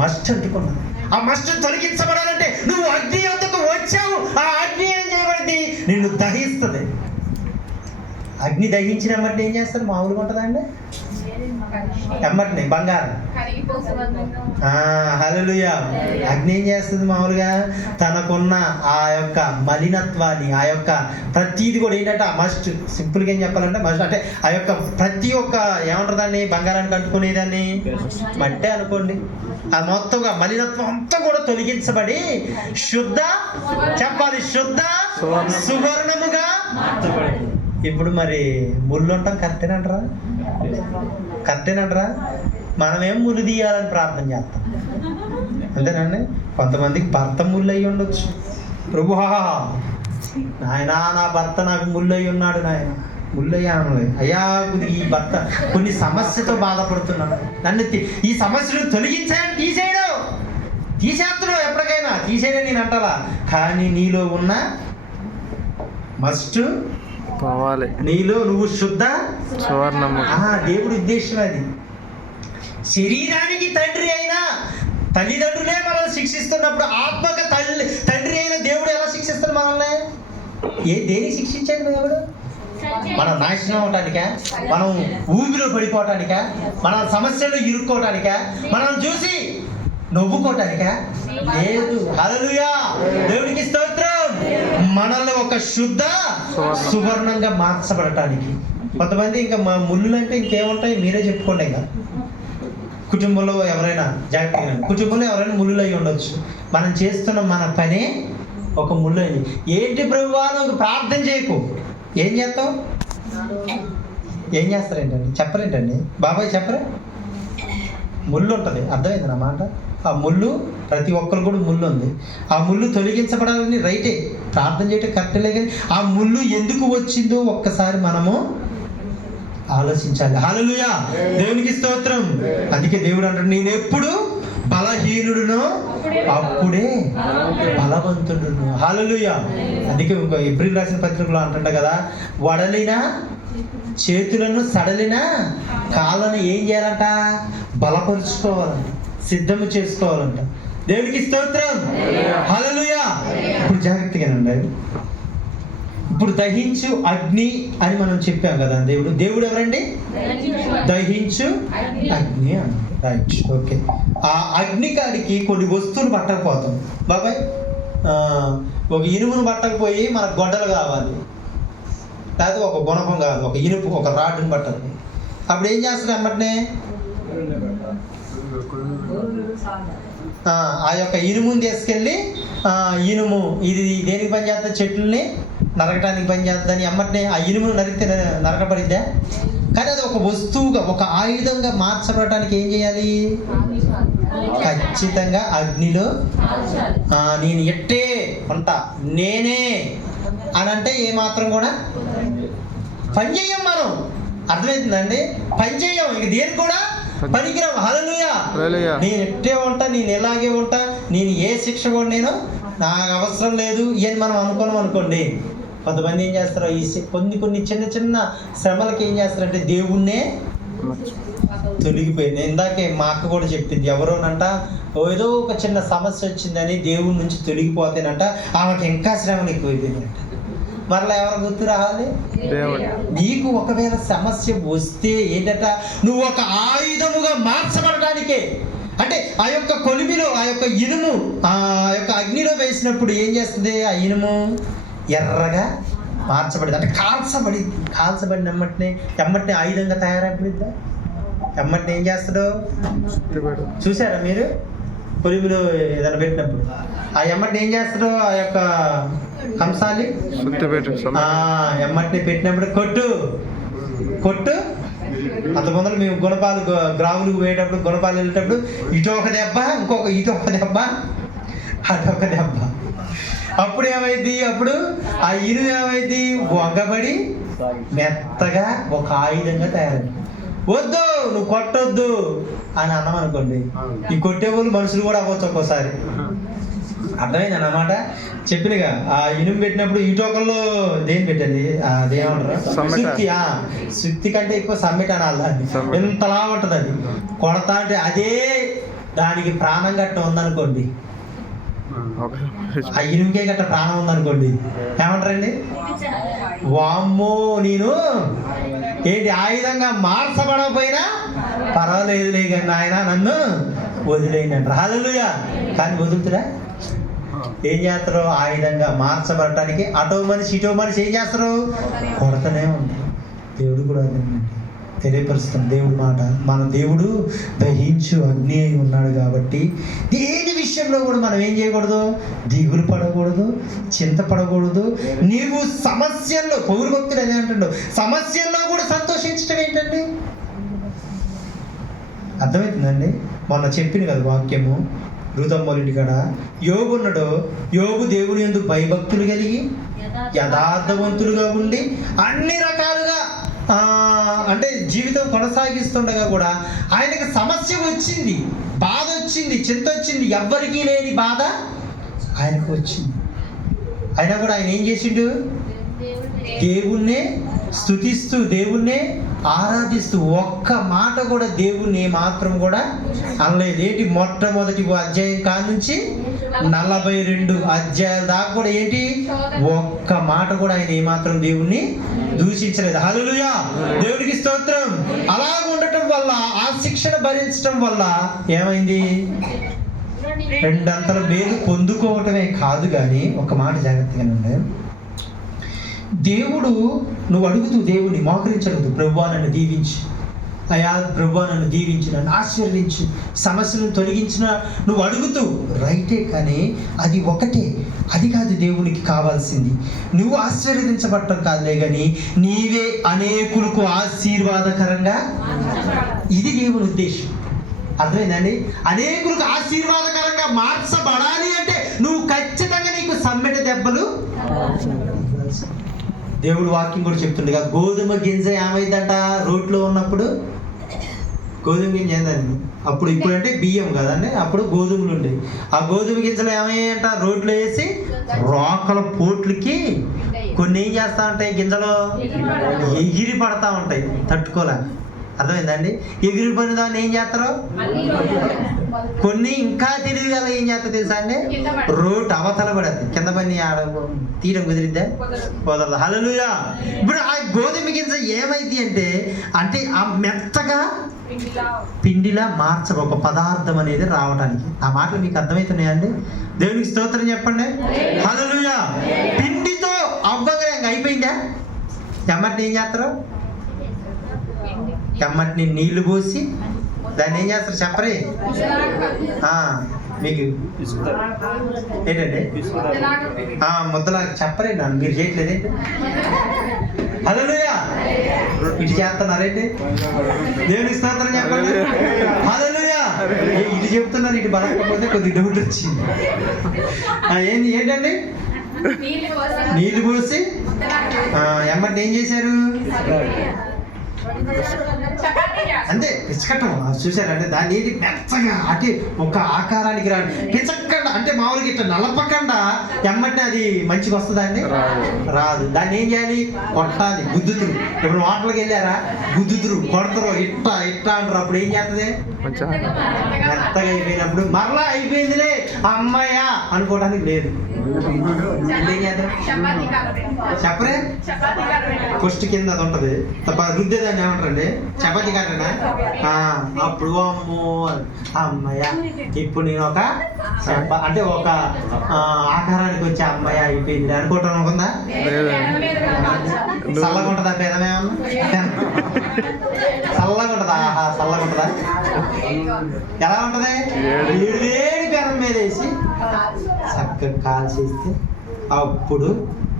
మస్ట్ అంటుకున్నది. ఆ మస్ట్ తొలగించబడాలంటే నువ్వు అగ్ని వద్దకు వచ్చావు. ఆ అగ్ని ఏం చేయబడింది? నిన్ను దహిస్తుంది. అగ్ని దహించిన ఎమ్మటిని ఏం చేస్తారు? మామూలుగా ఉంటుందా అండి? ఎమ్మటిని బంగారం. హల్లెలూయా. అగ్ని ఏం చేస్తుంది? మామూలుగా తనకున్న ఆ యొక్క మలినత్వాన్ని, ఆ యొక్క ప్రతిది కూడా ఏంటంటే ఆ మస్ట్, సింపుల్గా ఏం చెప్పాలంటే మస్ట్ అంటే ఆ యొక్క ప్రతి ఒక్క ఏమంటారు దాన్ని, బంగారానికి అంటుకునేదాన్ని మట్టే అనుకోండి. ఆ మొత్తంగా మలినత్వం అంతా కూడా తొలగించబడి శుద్ధ, చెప్పాలి, శుద్ధ సువర్ణముగా. ఇప్పుడు మరి ముళ్ళు ఉంటాం కరెక్టేనంటారా? కరెక్టేనంటారా? మనమేం ముళ్ళు తీయాలని ప్రార్థన చేస్తాం, అంతేనండి. కొంతమందికి భర్త ముళ్ళు అయ్యి ఉండొచ్చు. ప్రభువా నాయనా నా భర్త నాకు ముళ్ళు అయ్యి ఉన్నాడు, నాయన ముళ్ళయ్యా అయ్యా ఈ భర్త కొన్ని సమస్యతో బాధపడుతున్నాడు, నన్ను ఈ సమస్యను తొలగించాను, తీసేస్తున్నావు, ఎప్పటికైనా తీసేయడం నేను అంటావా? కానీ నీలో ఉన్న మస్ట్ పోవాలి, నీలో నువ్వు శుద్ధ సువర్ణము. దేవుడి ఉద్దేశం అది. శరీరానికి తండ్రి అయినా తల్లిదండ్రులే మనల్ని శిక్షిస్తున్నప్పుడు ఆత్మక తండ్రి అయిన దేవుడు ఎలా శిక్షిస్తాడు మనల్ని? దేనికి శిక్షించాడు దేవుడు? మనం నాశనం అవటానికా, మనం ఊబిలో పడిపోవటానికా, మన సమస్యల్లో ఇరుక్కోవటానికా, మనం చూసి నవ్వుకోవటానికా? లేదు. హల్లెలూయా, దేవునికి స్తోత్రం. మనల్ని ఒక శుద్ధ సువర్ణంగా మార్చబడటానికి. కొంతమంది ఇంకా మా ముళ్ళు అంటే ఇంకేముంటాయి మీరే చెప్పుకోండి. ఇంకా కుటుంబంలో ఎవరైనా జాగ్రత్తగా, కుటుంబంలో ఎవరైనా ముళ్ళు అయి ఉండొచ్చు. మనం చేస్తున్న మన పనే ఒక ముళ్ళు అయింది. ఏంటి ప్రభువా నువ్వు ప్రార్థన చేయకు, ఏం చేస్తావు? ఏం చేస్తారేంటండి? చెప్పరేంటండి? బాబాయ్ చెప్పరా? ముళ్ళు ఉంటుంది, అర్థమైంది నా మాట. ఆ ముళ్ళు ప్రతి ఒక్కరు కూడా ముళ్ళు ఉంది. ఆ ముళ్ళు తొలగించబడాలని రైటే, ప్రార్థన చేయటం కరెక్టలే, కానీ ఆ ముళ్ళు ఎందుకు వచ్చిందో ఒక్కసారి మనము ఆలోచించాలి. హల్లెలూయా, దేవునికి స్తోత్రం. అందుకే దేవుడు అంటాడు, నేను ఎప్పుడు బలహీనుడును అప్పుడే బలవంతుడును. హల్లెలూయా. అందుకే ఎబ్రిల్ రాసిన పత్రికలో అంటుంట కదా, వడలిన చేతులను సడలిన కాళ్ళను ఏం చేయాలంట? బలపరుచుకోవాలంట, సిద్ధము చేసుకోవాలంట. దేవునికి స్తోత్రం. హల్లెలూయా. ఇప్పుడు జాగ్రత్తగానండి. ఇప్పుడు దహించు అగ్ని అని మనం చెప్పాం కదా. దేవుడు ఎవరండి? దహించు అగ్ని అన్నాడు. Right, okay. ఆ అగ్ని కాడికి కొన్ని వస్తువులు పట్టకపోతాం బాబాయ్. ఒక ఇనుమును పట్టకపోయి మనకు గొడ్డలు కావాలి, లేకపోతే ఒక గుణపం కావాలి, ఒక ఇనుపు, ఒక రాడ్డుని పట్టాలి. అప్పుడు ఏం చేస్తారు? అమ్మటనే ఆ యొక్క ఇనుముని తీసుకెళ్ళి, ఇనుము ఇది దేనికి పని చేస్తుంది? చెట్లని నరకటానికి పని చేస్తుందని అమ్మటనే ఆ ఇనుమును నరికితే నరకబడిద్దా? కానీ అది ఒక వస్తువుగా, ఒక ఆయుధంగా మార్చబడటానికి ఏం చేయాలి? ఖచ్చితంగా అగ్నిలో నేను ఎట్టే ఉంటా, నేనే అని అంటే ఏమాత్రం కూడా పని చెయ్యం మనం. అర్థమవుతుందండి? పని చెయ్యం, ఇక దేని కూడా పనికిరాం. హల్లెలూయా. నేను ఎట్టే ఉంటా, నేను ఎలాగే ఉంటా, నేను ఏ శిక్ష కూడా నేను నాకు అవసరం లేదు అని మనం అనుకున్నాం అనుకోండి. కొంతమంది ఏం చేస్తారు? ఈ కొన్ని చిన్న చిన్న శ్రమలకి ఏం చేస్తారంటే దేవుణ్ణే తొలగిపోయింది. ఇందాకే మా అక్క కూడా చెప్పింది, ఎవరోనంట ఏదో ఒక చిన్న సమస్య వచ్చిందని దేవుడి నుంచి తొలగిపోతేనంట ఆమెకి ఇంకా శ్రమలు ఎక్కువైపోయిందంట. మరలా ఎవరు గుర్తు రావాలి? నీకు ఒకవేళ సమస్య వస్తే ఏంటంట, నువ్వు ఒక ఆయుధముగా మార్చబడటానికే. అంటే ఆ యొక్క కొలిమిలో ఆ యొక్క ఇనుము ఆ యొక్క అగ్నిలో వేసినప్పుడు ఏం చేస్తుంది? ఆ ఇనుము ఎర్రగా మార్చబడింది, అంటే కాల్చబడిన ఎమ్మటినే ఆయుధంగా తయారైపోయిందా? ఎమ్మటిని ఏం చేస్తాడు? చూసారా మీరు? కొలిమిలో ఏదైనా పెట్టినప్పుడు ఆ ఎమ్మటిని ఏం చేస్తాడు? ఆ యొక్క కంసాలి ఎమ్మటిని పెట్టినప్పుడు కొట్టు అంతమంది మేము గుణపాలు గ్రాములకు పోయేటప్పుడు, గుణపాలు వెళ్ళేటప్పుడు ఇటు ఒక దెబ్బ, ఇటు ఒక దెబ్బ, అటొక దెబ్బ. అప్పుడు ఏమైంది? అప్పుడు ఆ ఇనుము ఏమైంది? వంగబడి మెత్తగా ఒక ఆయుధంగా తయారైంది. వద్దు నువ్వు కొట్టొద్దు అని అన్నాం అనుకోండి, ఈ కొట్టే వాళ్ళు మనుషులు కూడా అవ్వచ్చు ఒక్కోసారి. అర్థమైంది అన్నమాట. చెప్పినగా ఆ ఇనుము పెట్టినప్పుడు ఈటోకల్లో దేని పెట్టండి? అదేమంటారు? శుక్తి కంటే ఎక్కువ సమ్మెట్ అనాలి. అది ఎంతలా ఉంటుంది, అది కొడతా అంటే అదే దానికి ప్రాణం గట్ట ఉందనుకోండి, ఆ ఇనుముకే గట్ట ప్రాణం ఉందనుకోండి, ఏమంటారండి? వామ్మో నేను ఏంటి ఆయుధంగా మార్చబడకపోయినా పర్వాలేదులే కానీ ఆయన నన్ను వదిలేయండి అంటారు. హల్లెలూయా. కానీ వదులుతురా? ఏం చేస్తారు? ఆయుధంగా మార్చబడటానికి అటో మనిషి ఇటో మనిషి ఏం చేస్తారు? కొడతనే ఉంటారు. దేవుడు కూడా తెలియపరుస్తాం దేవుడి మాట. మన దేవుడు దహించు అగ్ని అయి ఉన్నాడు కాబట్టి దేని విషయంలో కూడా మనం ఏం చేయకూడదు? దిగులు పడకూడదు, చింతపడకూడదు. నీవు సమస్యల్లో, పౌరు భక్తుడు అదే అంటాడు, సమస్యల్లో కూడా సంతోషించడం ఏంటండి? అర్థమవుతుందండి? మొన్న చెప్పింది కదా వాక్యము, ఋతమ్మోలింటి కాడ యోబు ఉన్నాడు. యోబు దేవుని యందు భయభక్తులు కలిగి యథార్థవంతులుగా ఉండి అన్ని రకాలుగా అంటే జీవితం కొనసాగిస్తుండగా కూడా ఆయనకు సమస్య వచ్చింది, బాధ వచ్చింది, చింత వచ్చింది. ఎవ్వరికీ లేని బాధ ఆయనకు వచ్చింది. అయినా కూడా ఆయన ఏం చేసిండు? దేవుణ్ణే స్తుతిస్తూ, దేవుణ్ణే ఆరాధిస్తూ ఒక్క మాట కూడా దేవుణ్ణి మాత్రం కూడా అనలేదు. ఏంటి, మొట్టమొదటి అధ్యాయం కాడ నుంచి 42 అధ్యాయాల దాకా కూడా ఏంటి, ఒక్క మాట కూడా ఆయన ఏమాత్రం దేవుణ్ణి దూషించలేదు. హల్లెలూయా, దేవుడికి స్తోత్రం. అలా ఉండటం వల్ల, ఆ శిక్షణ భరించడం వల్ల ఏమైంది, రెండంతల మేలు పొందుకోవటమే కాదు కానీ, ఒక మాట జాగ్రత్తగా ఉండే, దేవుడు నువ్వు అడుగుతూ దేవుడిని మోకరించగలదు, ప్రభువా నన్ను దీవించి, అయా ప్రభువా నన్ను దీవించి, నన్ను ఆశీర్వదించి, సమస్యలను తొలగించిన నువ్వు అడుగుతూ రైటే, కానీ అది ఒకటే, అది కాదు దేవునికి కావాల్సింది. నువ్వు ఆశీర్వదించబడటం కాదులే కానీ నీవే అనేకులకు ఆశీర్వాదకరంగా, ఇది దేవుని ఉద్దేశం. అర్థమైందండి? అనేకులకు ఆశీర్వాదకరంగా మార్చబడాలి అంటే నువ్వు ఖచ్చితంగా నీకు సమ్మెట దెబ్బలు. దేవుడు వాక్యం కూడా చెప్తుండగా, గోధుమ గింజ ఏమైందంట రోట్లో ఉన్నప్పుడు, గోధుమ గింజ ఏందండి అప్పుడు, ఇప్పుడంటే బియ్యం కదండి, అప్పుడు గోధుమలు ఉండేవి. ఆ గోధుమ గింజలు ఏమయ్యాయంట, రోట్లో వేసి రోకల పోట్లకి కొన్ని ఏం చేస్తా ఉంటాయి, గింజలు ఎగిరి పడతా ఉంటాయి తట్టుకోలేక. అర్థమైందండి? ఎగిరి పడిన దాన్ని ఏం చేస్తారు, కొన్ని ఇంకా తెలివి గల ఏం చేస్తారు తెలుసా అండి, రోడ్డు అవతల పడద్ది, కింద పని తీయడం కుదిరిద్దా, కుదరదు. హల్లెలూయా. ఇప్పుడు ఆ గోధుమ గింజ ఏమైంది అంటే ఆ మెత్తగా పిండిలా ఒక పదార్థం అనేది రావడానికి. ఆ మాటలు మీకు అర్థమవుతున్నాయండి? దేవునికి స్తోత్రం చెప్పండి. హల్లెలూయా. పిండితో అవ్వగా అయిపోయిందా, ఎమ్మటిని ఏం చేస్తారు, ఎమ్మటిని నీళ్లు పోసి దాన్ని ఏం చేస్తారు చెప్పరే, మీకు ఏంటండి ముద్దలాగా చెప్పరే, నన్ను మీరు చేయట్లేదేంటి, హల్లెలూయా, ఇటు చేస్తున్నారేంటి, దేవునికి స్తోత్రం చెప్పండి. హల్లెలూయా. ఇటు చెప్తున్నారు, ఇటు బలకపోతే కొద్ది డౌట్ వచ్చింది. ఏంటండి, నీళ్లు పోసి ఎమ్మటిని ఏం చేశారు, అంతే పిచ్చకట్టం. చూసారంటే దాన్ని ఏంటి మెత్తగా అంటే ఒక ఆకారానికి రాదు, పిచ్చకుండా అంటే మామూలుగా ఇట్లా నలపకుండా ఎమ్మటిని అది మంచిగా వస్తుందా అండి, రాదు. దాన్ని ఏం చేయాలి, కొట్టాలి, గుద్దుతురు. ఇప్పుడు వాటర్కి వెళ్ళారా, గుద్దుతురు, కొడతారు, ఇట్టా అంటారు. అప్పుడు ఏం చేస్తుంది, మెత్తగా అయిపోయినప్పుడు మరలా అయిపోయిందిలే అమ్మాయ్యా అనుకోవడానికి లేదు. ఏం చేద్దాం చెప్పరే, కొస్ట్ కింద అది ఉంటది, రుద్దేదాన్ని ఏమంటారండి, చపాతీ కట్టనా. అప్పుడు అమ్మో అమ్మాయ, ఇప్పుడు నేను ఒక అంటే ఒక ఆకారానికి వచ్చే అమ్మాయి అయిపోయింది అనుకోవటం అనుకుందా, చల్లగా ఉంటుందా, పేదమేమన్నా చల్లగా ఉంటుందా, చల్లగా ఉంటుందా, ఎలా ఉంటది, వేడి పెనం మీద వేసి చక్కగా కాల్చేస్తే అప్పుడు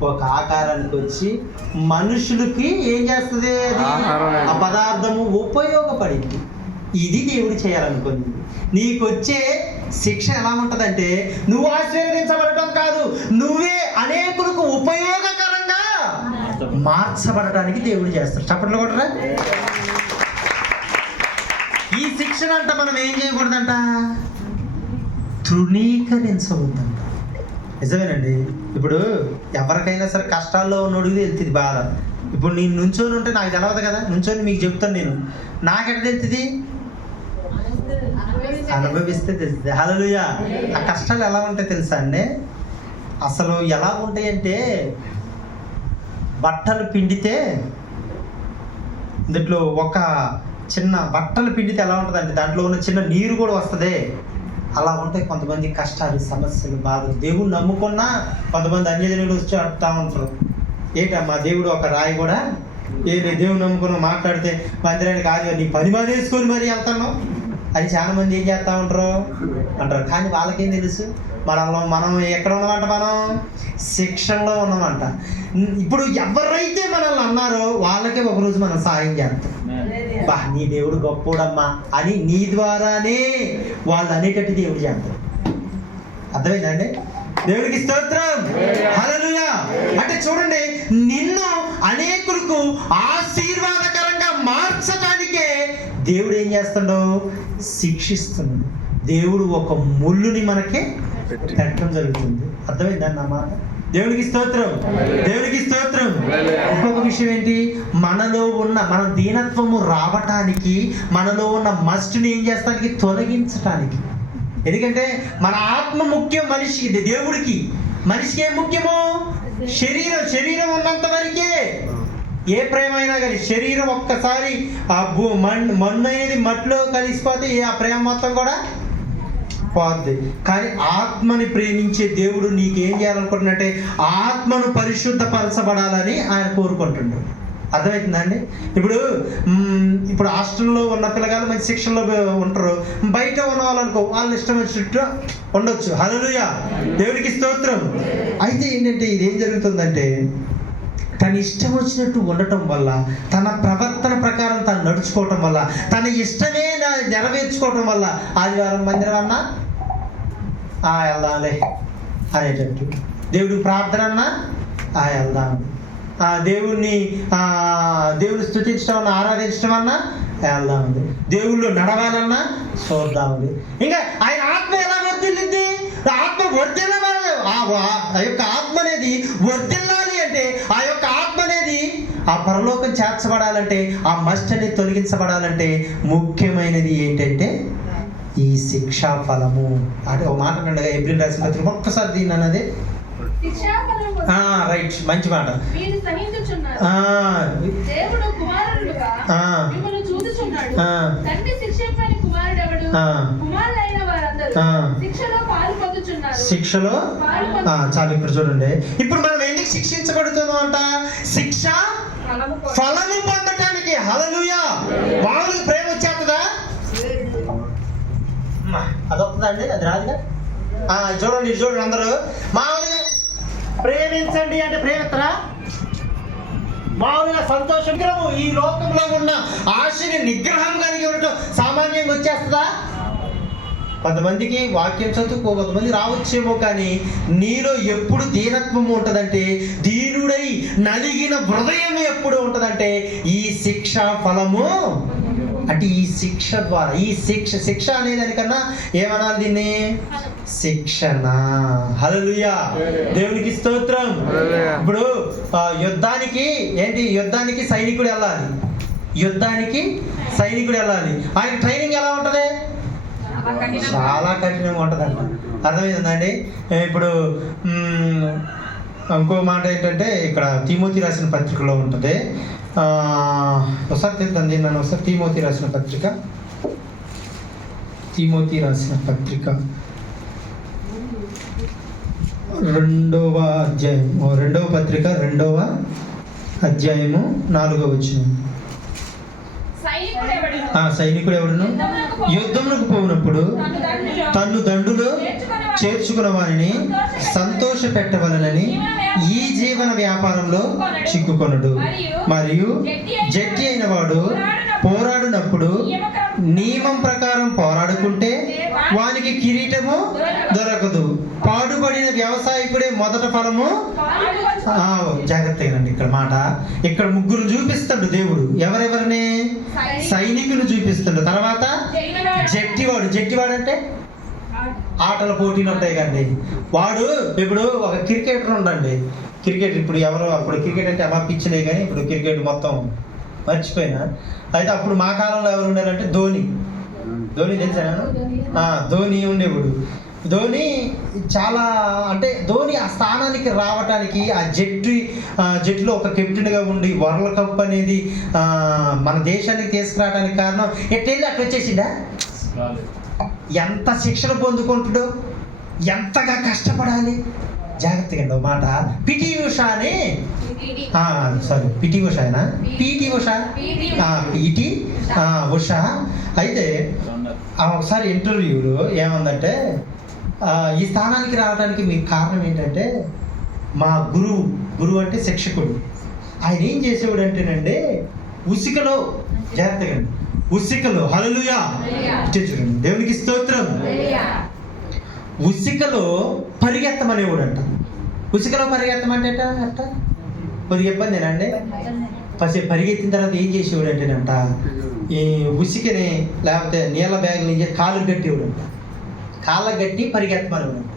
ఒక ఆకారానికి వచ్చి మనుషులకి ఏం చేస్తుంది, ఆ పదార్థము ఉపయోగపడింది. ఇది దేవుడు చేయాలనుకుంది. నీకు వచ్చే శిక్ష ఎలా ఉంటదంటే, నువ్వు ఆశీర్వదించబడటం కాదు, నువ్వే అనేకులకు ఉపయోగకరంగా మార్చబడటానికి దేవుడు చేస్తాడు. చప్పట్లు కొట్టరా. ఈ శిక్షణ అంట మనం ఏం చేయకూడదంట, తృణీకరించవద్దంట. నిజమేనండి. ఇప్పుడు ఎవరికైనా సరే కష్టాల్లో ఉన్నోడికి తెలుస్తుంది బాధ. ఇప్పుడు నేను నుంచొని ఉంటే నాకు తెలవదు కదా, నుంచొని మీకు చెప్తాను నేను, నాకెట తెలుస్తుంది, అనుభవిస్తే తెలుస్తుంది. హల్లెలూయా. ఆ కష్టాలు ఎలా ఉంటాయి తెలుసా అండి, అసలు ఎలా ఉంటాయంటే, బట్టలు పిండితే దీంట్లో ఒక చిన్న బట్టలు పిండితే ఎలా ఉంటుందండి, దాంట్లో ఉన్న చిన్న నీరు కూడా వస్తుంది. అలా ఉంటాయి కొంతమంది కష్టాలు, సమస్యలు, బాధలు. దేవుడు నమ్ముకున్నా కొంతమంది అన్యజనులు వచ్చి అడుగుతూ ఉంటారు, ఏంటమ్మా దేవుడు ఒక రాయి కూడా దేవుడు నమ్ముకున్న మాట్లాడితే మందిరానికి కాదు నీ పని మానేసుకొని మరి వెళ్తాను అని చాలా మంది ఏం చేస్తూ ఉంటారు అంటారు. కానీ వాళ్ళకేం తెలుసు, మనం ఎక్కడ ఉన్నామంట, మనం శిక్షణలో ఉన్నామంట. ఇప్పుడు ఎవరైతే మనల్ని అన్నారో వాళ్ళకే ఒకరోజు మనం సాయం చేస్తాం. బా నీ దేవుడు గొప్పోడమ్మా అని నీ ద్వారానే వాళ్ళు అనేటట్టు దేవుడు చేస్తాడు. అర్థమైందండి? దేవుడికి స్తోత్రం. హల్లెలూయా. అంటే చూడండి, నిన్ను అనేకులకు ఆశీర్వాదకరంగా మార్చడానికే దేవుడు ఏం చేస్తాడో, శిక్షిస్తున్నాడు. దేవుడు ఒక ముళ్ళుని మనకి పెట్టడం జరుగుతుంది. అర్థమైందండి అన్నమాట. దేవునికి స్తోత్రం, దేవునికి స్తోత్రం. ఇంకొక విషయం ఏంటి, మన దీనత్వము రావటానికి, మనలో ఉన్న మస్ట్ని ఏం చేస్తానికి, తొలగించటానికి. ఎందుకంటే మన ఆత్మ ముఖ్యం మనిషికి, దేవుడికి. మనిషికి ఏం ముఖ్యము? శరీరం ఉన్నంత వరకే. ఏ ప్రేమ అయినా కానీ శరీరం ఒక్కసారి ఆ మన్ను అనేది మట్టిలో కలిసిపోతే ఆ ప్రేమ మొత్తం కూడా పోద్ది. కానీ ఆత్మని ప్రేమించే దేవుడు నీకేం చేయాలనుకుంటున్నట్టే, ఆత్మను పరిశుద్ధపరచబడాలని ఆయన కోరుకుంటున్నాడు. అర్థమవుతుందండి. ఇప్పుడు హాస్టల్లో ఉన్న పిల్లగాలు మంచి శిక్షణలో ఉంటారు. బయట ఉన్న వాళ్ళనుకో వాళ్ళని ఇష్టం వచ్చినట్టు ఉండొచ్చు. హల్లెలూయా, దేవునికి స్తోత్రం. అయితే ఏంటంటే ఇదేం జరుగుతుందంటే, తన ఇష్టం వచ్చినట్టు ఉండటం వల్ల, తన ప్రవర్తన ప్రకారం తను నడుచుకోవటం వల్ల, తన ఇష్టమే నెరవేర్చుకోవటం వల్ల ఆదివారం మందిరం అన్నా వెళ్దాంలే అనేటట్టు, దేవుడి ప్రార్థన అన్నా వెళ్దాం, దేవుణ్ణి స్తుతించడం అన్నా, ఆరాధించడం అన్నా వెళ్దామండి, దేవుళ్ళు నడవాలన్నా చూద్దామండి. ఇంకా ఆయన ఆత్మ ఎలా వర్ధిల్లింది? ఆత్మ వర్ధిల్లవాలి. ఆ యొక్క ఆత్మ అనేది వర్ధిల్లాలి అంటే, ఆ యొక్క ఆత్మ అనేది ఆ పరలోకం చేర్చబడాలంటే, ఆ మస్ట్ అనేది తొలగించబడాలంటే ముఖ్యమైనది ఏంటంటే ఈ శిక్షా ఫలము. అంటే ఒక మాట అండి, ఏప్రిల్ రాసిన పత్రిక ఒక్కసారి దీన్ని అన్నది రైట్, మంచి మాట. దేవుడు కుమారుడుగా మిమ్మల్ని చూచుచున్నాడు. తండ్రి శిక్షింపని కుమారుడు ఎవడు? కుమారులైన వారందరూ శిక్షలో పాలు పొందుచున్నారు. శిక్షలో చాలు. ఇప్పుడు చూడండి, ఇప్పుడు మనం ఎందుకు శిక్షించబడుతున్నాం అంట? శిక్ష ఫలము పొందటానికి. హల్లెలూయా. మామూలుగా ప్రేమ వచ్చేస్తుందా? అదొస్తుందండి, అది రాదుగా. చూడండి అందరూ మామూలుగా ప్రేమించండి అంటే ప్రేమిస్తారా? మామూలుగా సంతోషం ఈ లోకంలో ఉన్న ఆశని నిగ్రహం కలిగి ఉండటం సామాన్యంగా వచ్చేస్తుందా? కొంతమందికి వాక్యం చదువుకో, కొంతమంది రావచ్చేమో, కానీ నీలో ఎప్పుడు దీనత్వం ఉంటుందంటే, దీనుడై నలిగిన హృదయం ఎప్పుడు ఉంటుందంటే ఈ శిక్ష ఫలము. అంటే ఈ శిక్ష ద్వారా, ఈ శిక్ష అనే దానికన్నా ఏమనాలి దీన్ని? శిక్షణ. హల్లెలూయా, దేవునికి స్తోత్రం. ఇప్పుడు యుద్ధానికి సైనికుడు వెళ్ళాలి. ఆయన ట్రైనింగ్ ఎలా ఉంటుంది? చాలా కఠినంగా ఉంటుంది అంట. అర్థమైందండి. ఇప్పుడు ఇంకో మాట ఏంటంటే, ఇక్కడ తిమోతి రాసిన పత్రికలో ఉంటుంది. ఒకసారి తెలుద్దండి, నన్ను ఒకసారి తిమోతి రాసిన పత్రిక 2వ అధ్యాయం, 2వ పత్రిక 2వ అధ్యాయము 4వ వచనం. సైనికుడు ఎవడును యుద్ధమునకు పోవునప్పుడు తన్ను దండులో చేర్చుకున్న వారిని సంతోష పెట్టవలనని ఈ జీవన వ్యాపారంలో చిక్కుకొనడు. మరియు జట్టి అయిన వాడు పోరాడునప్పుడు నియమం ప్రకారం పోరాడుకుంటే వానికి కిరీటము దొరకదు. పాడుపడిన వ్యవసాయకుడే మొదట ఫలము. జాగ్రత్తగా ఇక్కడ మాట, ఇక్కడ ముగ్గురు చూపిస్తాడు దేవుడు. ఎవరెవరిని? సైనికులు చూపిస్తాడు. తర్వాత జట్టివాడు అంటే ఆటల పోటీలు ఉంటాయి కండి. వాడు ఇప్పుడు ఒక క్రికెటర్ ఉండండి. క్రికెట్ ఇప్పుడు అప్పుడు క్రికెట్ అంటే అమ్మా పిచ్చిలే, కానీ ఇప్పుడు క్రికెట్ మొత్తం మర్చిపోయినా. అయితే అప్పుడు మా కాలంలో ఎవరు ఉండాలంటే ధోని తెలుసా? ధోని ఉండేవాడు. ధోని చాలా, అంటే ధోని ఆ స్థానానికి రావటానికి, ఆ జట్టులో ఒక కెప్టెన్గా ఉండి వరల్డ్ కప్ అనేది మన దేశానికి తీసుకురావడానికి కారణం ఎట్టెళ్ళి అట్లా వచ్చేసిందా? ఎంత శిక్షణ పొందుకుంటాడో, ఎంతగా కష్టపడాలి. జాగ్రత్తగా మాట. పిటి ఉషా అయితే ఒకసారి ఇంటర్వ్యూలో ఏమందంటే, ఈ స్థానానికి రావడానికి మీకు కారణం ఏంటంటే, మా గురువు అంటే శిక్షకుడు, ఆయన ఏం చేసేవాడు అంటేనండి, ఉసికలో హల్లెలూయా చూడండి, దేవునికి స్తోత్రం. ఉసికలో పరిగెత్తమనేవాడు అంట. ఉసికలో పరిగెత్తమంటే అట్ట కొద్దిగా ఇబ్బందేనండి. పరిగెత్తిన తర్వాత ఏం చేసేవాడు అంటేనంట, ఈ ఉసికని లేకపోతే నీళ్ళ బ్యాగ్ నుంచి కాళ్ళకు కట్టేవాడు అంట. కాళ్ళకు కట్టి పరిగెత్తమనేవాడు అంట.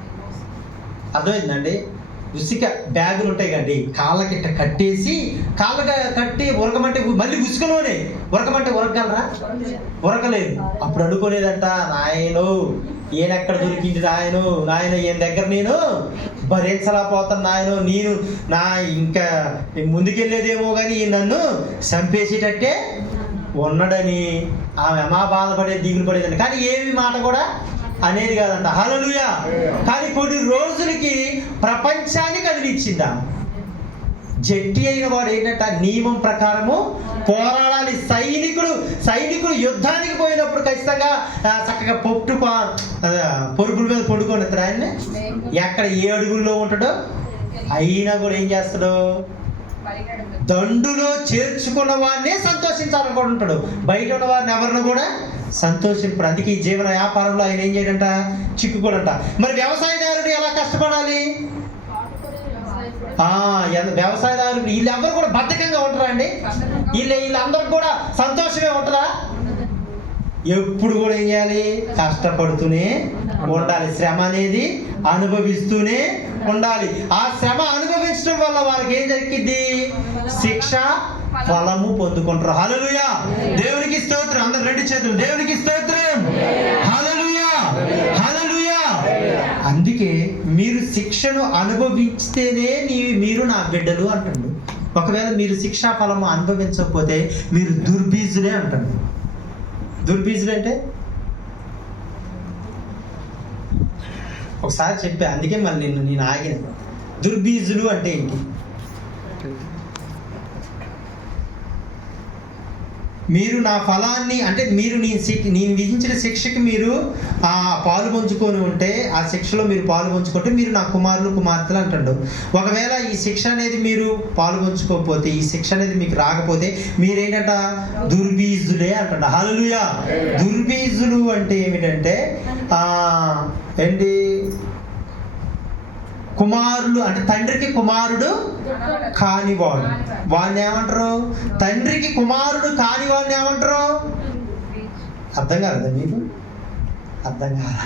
అర్థమైందండి? ఉసిక బ్యాగులు ఉంటాయి కండి, కాళ్ళకి ఇట్ట కట్టేసి కాళ్ళగా కట్టి ఉరకమంటే మళ్ళీ ఉసుకలోనే ఉరకమంటే ఉరకగలరా? ఉరకలేదు. అప్పుడు అనుకోలేదంట, నాయను ఈయనెక్కడ దొరికింది నాయన ఈయన దగ్గర నేను భరించలేకపోతాను నేను నా ఇంకా ముందుకెళ్ళేదేమో కానీ ఈయన నన్ను చంపేసేటట్టే ఉన్నాడని ఆమె అమ్మా బాధపడేది, దిగులు పడేదని. కానీ ఏమి మాట కూడా అనేది కాదంట. హల్లెలూయా. కానీ కొన్ని రోజులకి ప్రపంచాన్ని కదిలిచ్చిందా. జట్టి అయిన వాడు ఏంటంటే నియమం ప్రకారము పోరాడాలి. సైనికుడు యుద్ధానికి పోయినప్పుడు ఖచ్చితంగా చక్కగా పొరుగుల మీద పడుకొని ఆయన్ని ఎక్కడ ఏ అడుగుల్లో ఉంటాడో అయినా కూడా ఏం చేస్తాడు, దండులో చేర్చుకున్న వాడినే సంతోషించాలనుకుంటాడు, బయట ఉన్న వారిని ఎవరిని కూడా సంతోషింపడు. అందుకే ఈ జీవన వ్యాపారంలో ఆయన ఏం చేయడంట, చిక్కుకోడంట. మరి వ్యవసాయదారుడు ఎలా కష్టపడాలి? వ్యవసాయదారుడు వీళ్ళెవరు కూడా బద్ధకంగా ఉంటారా అండి? వీళ్ళందరూ కూడా సంతోషమే ఉంటుందా? ఎప్పుడు కూడా ఏం చేయాలి, కష్టపడుతూనే ఉండాలి, శ్రమ అనేది అనుభవిస్తూనే ఉండాలి. ఆ శ్రమ అనుభవించడం వల్ల వాళ్ళకి ఏం జరిగింది, శిక్ష ఫలము పొందుకుంటారు. హల్లెలూయా. దేవునికి స్తోత్రం. అందరు రెండు చేతులు దేవునికి స్తోత్రం. హల్లెలూయా, హల్లెలూయా. అందుకే మీరు శిక్షను అనుభవిస్తేనే మీరు నా బిడ్డలు అంటాడు. ఒకవేళ మీరు శిక్షా ఫలము అనుభవించకపోతే మీరు దుర్బీజులే అంటాడు. దుర్బీజులు అంటే ఒకసారి చెప్పా, అందుకే మళ్ళీ నేను ఆగిన. దుర్బీజులు అంటే ఏంటి? మీరు నా ఫలాన్ని అంటే మీరు నేను విధించిన శిక్షకి మీరు పాలు పంచుకొని ఉంటే, ఆ శిక్షలో మీరు పాలు పంచుకుంటే మీరు నా కుమారులు కుమార్తెలు అంటాడు. ఒకవేళ ఈ శిక్ష అనేది మీరు పాలు పంచుకోకపోతే, ఈ శిక్ష అనేది మీకు రాకపోతే మీరేంటంట, దుర్బీజులే అంటాడు. హల్లెలూయా. దుర్బీజులు అంటే ఏమిటంటే ఏంటి, కుమారులు అంటే తండ్రికి కుమారుడు కానివాడు, వాడిని ఏమంటారు? తండ్రికి కుమారుడు కాని వాడిని ఏమంటారు? అర్థం కాదా మీకు? అర్థం కాదా?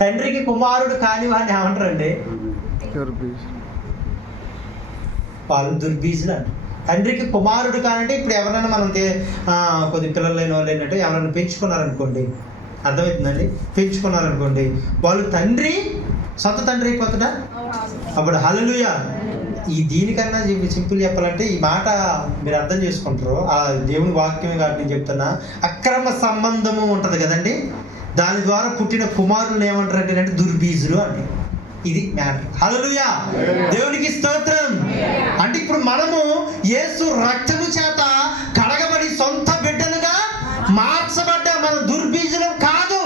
తండ్రికి కుమారుడు కాని వాడిని ఏమంటారు అండి? వాళ్ళు దుర్బీజులు అంట. తండ్రికి కుమారుడు కానంటే ఇప్పుడు ఎవరైనా మనం కొద్ది పిల్లలు లేని వాళ్ళు ఏంటంటే ఎవరైనా పెంచుకున్నారనుకోండి, అర్థమవుతుందండి, పెంచుకున్నారనుకోండి, వాళ్ళు సొంత తండ్రి అయిపోతుందా? అప్పుడు హల్లెలూయా. దీనికన్నా సింపుల్ చెప్పాలంటే ఈ మాట మీరు అర్థం చేసుకుంటారు, ఆ దేవుని వాక్యమే కాబట్టి నేను చెప్తున్నా. అక్రమ సంబంధము ఉంటుంది కదండి, దాని ద్వారా పుట్టిన కుమారులను ఏమంటారు అంటే దుర్బీజులు అంటే. ఇది మ్యాటర్. హల్లెలూయా. దేవునికి స్తోత్రం. అంటే ఇప్పుడు మనము యేసు రక్తము చేత కడగబడి సొంత బిడ్డలుగా మార్చబడ్డా. మనం దుర్బీజులం కాదు,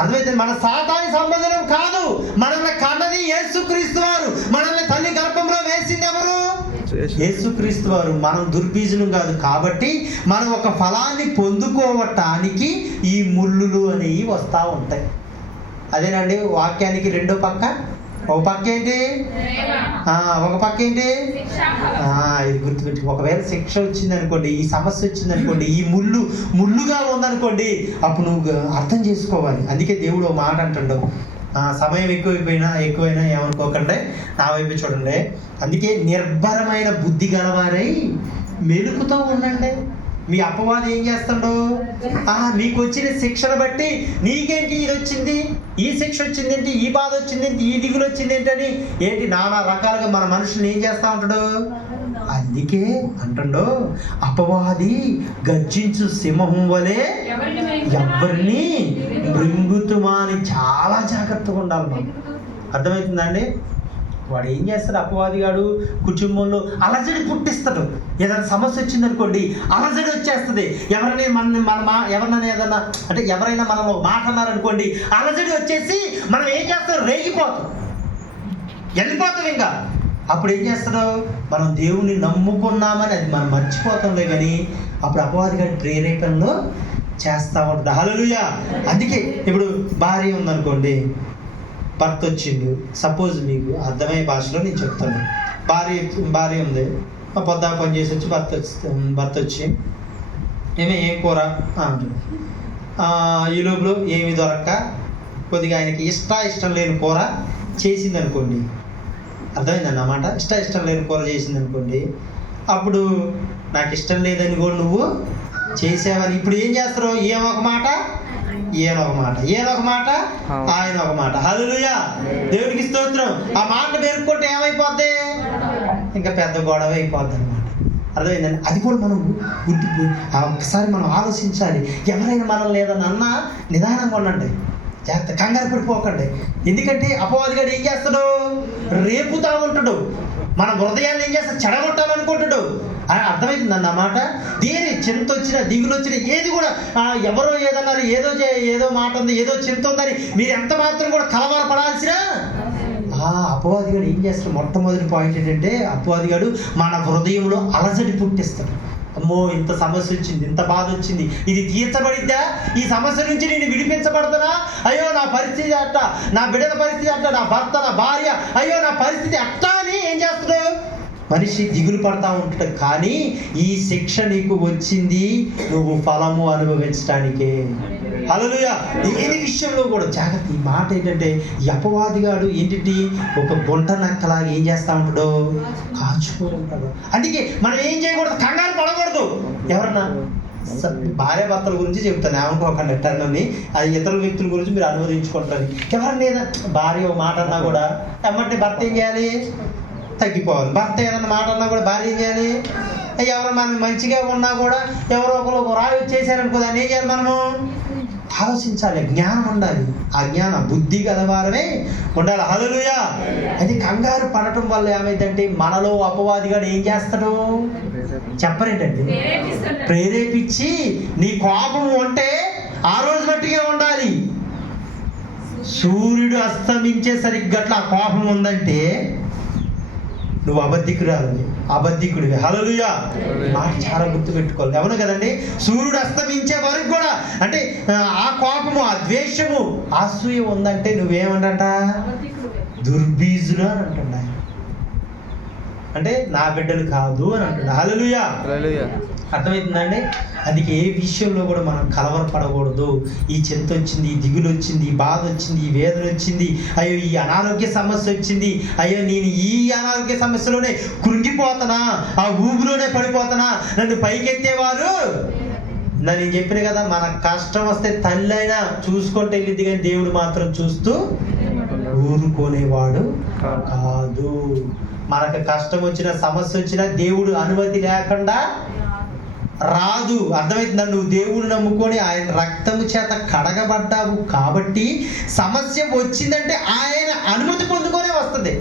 అర్థమైతే? మన సాతాని సంబంధం కాదు. మనల్ని కన్నది యేసుక్రీస్తు వారు, మనల్ని తల్లి గర్భంలో వేసింది ఎవరు? యేసుక్రీస్తు వారు. మనం దుర్బీజులు కాదు. కాబట్టి మనం ఒక ఫలాన్ని పొందుకోవటానికి ఈ ముళ్ళులు అనేవి వస్తూ ఉంటాయి. అదేనండి వాక్యానికి రెండో పక్క. ఒక పక్క ఏంటి, ఒక పక్క ఏంటి, ఇది గుర్తుపెట్టి. ఒకవేళ శిక్ష వచ్చింది అనుకోండి, ఈ సమస్య వచ్చింది అనుకోండి, ఈ ముళ్ళుగా ఉందనుకోండి, అప్పుడు నువ్వు అర్థం చేసుకోవాలి. అందుకే దేవుడు ఒక మాట అంటాడు, సమయం ఎక్కువైనా ఏమనుకోకండి, నా వైపు చూడండి. అందుకే నిర్భరమైన బుద్ధి గలవారై మెలుకుతూ ఉండండి. మీ అపవాది ఏం చేస్తాడు, మీకు వచ్చిన శిక్షను బట్టి నీకేంటి ఇది వచ్చింది, ఈ శిక్ష వచ్చింది ఏంటి, ఈ బాధ వచ్చింది ఏంటి, ఈ దిగులు వచ్చింది ఏంటని నానా రకాలుగా మన మనుషులు ఏం చేస్తూ ఉంటాడు. అందుకే అంటాడు, అపవాది గర్జించు సింహం వలె ఎవరిని మృంగుతుమా అని చాలా జాగ్రత్తగా ఉండాలి మనం. అర్థమవుతుందండి? వాడు ఏం చేస్తాడు, అపవాది గాడు కుటుంబంలో అలజడి పుట్టిస్తాడు. ఏదైనా సమస్య వచ్చిందనుకోండి, అలజడి వచ్చేస్తుంది. ఎవరైనా ఏదన్నా అంటే ఎవరైనా మనం ఒక మాట అన్నారనుకోండి, అలజడి వచ్చేసి మనం ఏం చేస్తాం, రేగిపోతాం, వెళ్ళిపోతాం. ఇంకా అప్పుడు ఏం చేస్తాడు, మనం దేవుణ్ణి నమ్ముకున్నామని అది మనం మర్చిపోతాంలే. కానీ అప్పుడు అపవాది గారి ప్రేరేపణలో చేస్తూ ఉంటుంది. హల్లెలూయా. అందుకే ఇప్పుడు భార్య ఉందనుకోండి, భర్త వచ్చిండు, సపోజ్ మీకు అర్థమయ్యే భాషలో నేను చెప్తాను. భార్య ఉంది, పొద్దా పని చేసి వచ్చి భర్త వచ్చి ఏం కూర అంటాడు. ఈ లోపల ఏమి దొరక్క కొద్దిగా ఆయనకి ఇష్టం లేని కూర చేసింది అనుకోండి, అర్థమైందండి అన్నమాట. ఇష్టం లేని కూర చేసింది అనుకోండి, అప్పుడు నాకు ఇష్టం లేదని కూడా నువ్వు చేసావని ఇప్పుడు ఏం చేస్తారు? ఈయన ఒక మాట, ఈయన ఒక మాట, ఈయన ఒక మాట, ఆయన ఒక మాట. హల్లెలూయా, దేవుడికి స్తోత్రం. ఆ మాట పేరుకుంటే ఏమైపోద్ది? ఇంకా పెద్ద గొడవ అయిపోద్ది అనమాట. అర్థమైందండి. అది కూడా మనం ఒక్కసారి మనం ఆలోచించాలి. ఎవరైనా మనల్ని లేదని అన్నా నిదానంగా ఉండండి, జాగ్రత్త, కంగారు పడిపోకండి. ఎందుకంటే అపవాదిగాడు ఏం చేస్తాడు? రేపుతా ఉంటాడు, మన హృదయాన్ని ఏం చేస్తాడు? చెడగొట్టాలనుకుంటాడు. అర్థమవుతుంది అన్నమాట. దేని చింత వచ్చినా, దిగులు వచ్చినా, ఏది కూడా ఎవరో ఏదన్నారు, ఏదో మాట ఉంది, ఏదో చింత ఉందని మీరు ఎంత మాత్రం కూడా కలవరపడాల్సిన అపవాదిగాడు ఏం చేస్తాడు? మొట్టమొదటి పాయింట్ ఏంటంటే, అపవాదిగాడు మన హృదయంలో అలజడి పుట్టిస్తాడు. అమ్మో, ఇంత సమస్య వచ్చింది, ఇంత బాధ వచ్చింది, ఇది తీర్చబడిద్దా? ఈ సమస్య నుంచి నేను విడిపించబడతానా? అయ్యో నా పరిస్థితి అట్ట, నా బిడ్డల పరిస్థితి అట్ట, నా భర్త, నా భార్య, అయ్యో నా పరిస్థితి అట్టా అని ఏం చేస్తాడు? మనిషి దిగులు పడతా ఉంటాడు. కానీ ఈ శిక్ష నీకు వచ్చింది నువ్వు ఫలము అనుభవించడానికే. హల్లెలూయా. ఏది విషయంలో కూడా జాగ్రత్త. ఈ మాట ఏంటంటే, ఈ అపవాదిగాడు ఏంటి? ఒక గుంట నక్కలాగా ఏం చేస్తూ ఉంటాడు? కాచుకో ఉంటాడు. అందుకే మనం ఏం చేయకూడదు? కంగారు పడకూడదు. ఎవరన్నా భార్య భర్తల గురించి చెప్తాను, ఏమనుకోకండి ఎట్టని, అది ఇతర వ్యక్తుల గురించి మీరు అనువదించుకుంటారు. ఎవరన్నా ఏదైనా భార్య ఒక మాట అన్నా కూడా ఎమ్మటే భర్త ఏం చేయాలి? తగ్గిపోవాలి. భర్త ఏదన్నా మాట అన్నా కూడా భార్య ఏం చేయాలి? ఎవరు మనం మంచిగా ఉన్నా కూడా ఎవరో ఒకరు రాయి చేశారనుకో, దాన్ని ఏం చేయాలి? మనము ఆలోచించాలి, జ్ఞానం ఉండాలి. ఆ జ్ఞాన బుద్ధి గలవారమే ఉండాలి. హల్లెలూయా. అది కంగారు పడటం వల్ల ఏమైందంటే, మనలో అపవాదిగాడు ఏం చేస్తాడు? చెప్పరేంటండి? ప్రేరేపించి నీ కోపం ఉంటే ఆ రోజు మట్టిగా ఉండాలి. సూర్యుడు అస్తమించే సరిగ్గా ఆ కోపం ఉందంటే నువ్వు అబద్ధికుడివి. హల్లెలూయా. మాట చాలా గుర్తు పెట్టుకోవాలి. అవును కదండి. సూర్యుడు అస్తమించే వరకు కూడా అంటే ఆ కోపము, ఆ ద్వేషము, అసూయ ఉందంటే నువ్వేమంట? దుర్బీజులు అని అంటున్నా. అంటే నా బిడ్డలు కాదు అని అంటున్నా. హల్లెలూయా. అర్థమవుతుందండి. అందుకే ఏ విషయంలో కూడా మనం కలవరపడకూడదు. ఈ చింత వచ్చింది, ఈ దిగులు వచ్చింది, ఈ బాధ వచ్చింది, ఈ వేదన వచ్చింది, అయ్యో ఈ అనారోగ్య సమస్య వచ్చింది, అయ్యో నేను ఈ అనారోగ్య సమస్యలోనే కృంగిపోతానా, ఆ ఊబిలోనే పడిపోతానా, నన్ను పైకెత్తేవారు నేను చెప్పిన కదా, మన కష్టం వస్తే తల్లి అయినా చూసుకుంటే వెళ్ళిద్ది, కానీ దేవుడు మాత్రం చూస్తూ ఊరుకోనేవాడు కాదు. మనకు కష్టం వచ్చినా, సమస్య వచ్చినా దేవుడు అనుమతి లేకుండా రాదు. అర్థమవుతుందా? నువ్వు దేవుడు నమ్ముకొని ఆయన రక్తము చేత కడగబడ్డావు కాబట్టి సమస్య వచ్చిందంటే ఆయన అనుమతి పొందుకొనే వస్తుంది.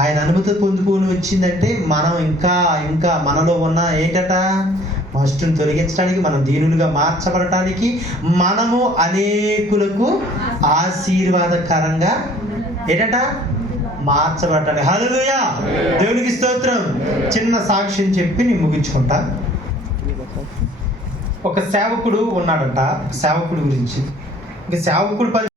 ఆయన అనుమతి పొందుకొని వచ్చిందంటే మనం ఇంకా మనలో ఉన్న ఏంటట? మస్టును తొలగించడానికి, మనం దీనులుగా మార్చబడటానికి, మనము అనేకులకు ఆశీర్వాదకరంగా ఏంటట? మార్చబడటానికి. హల్లెలూయా. దేవునికి స్తోత్రం. చిన్న సాక్ష్యం చెప్పి నేను ముగించుకుంటా. ఒక సేవకుడు ఉన్నాడంట. సేవకుడు గురించి, ఇంకా సేవకుడు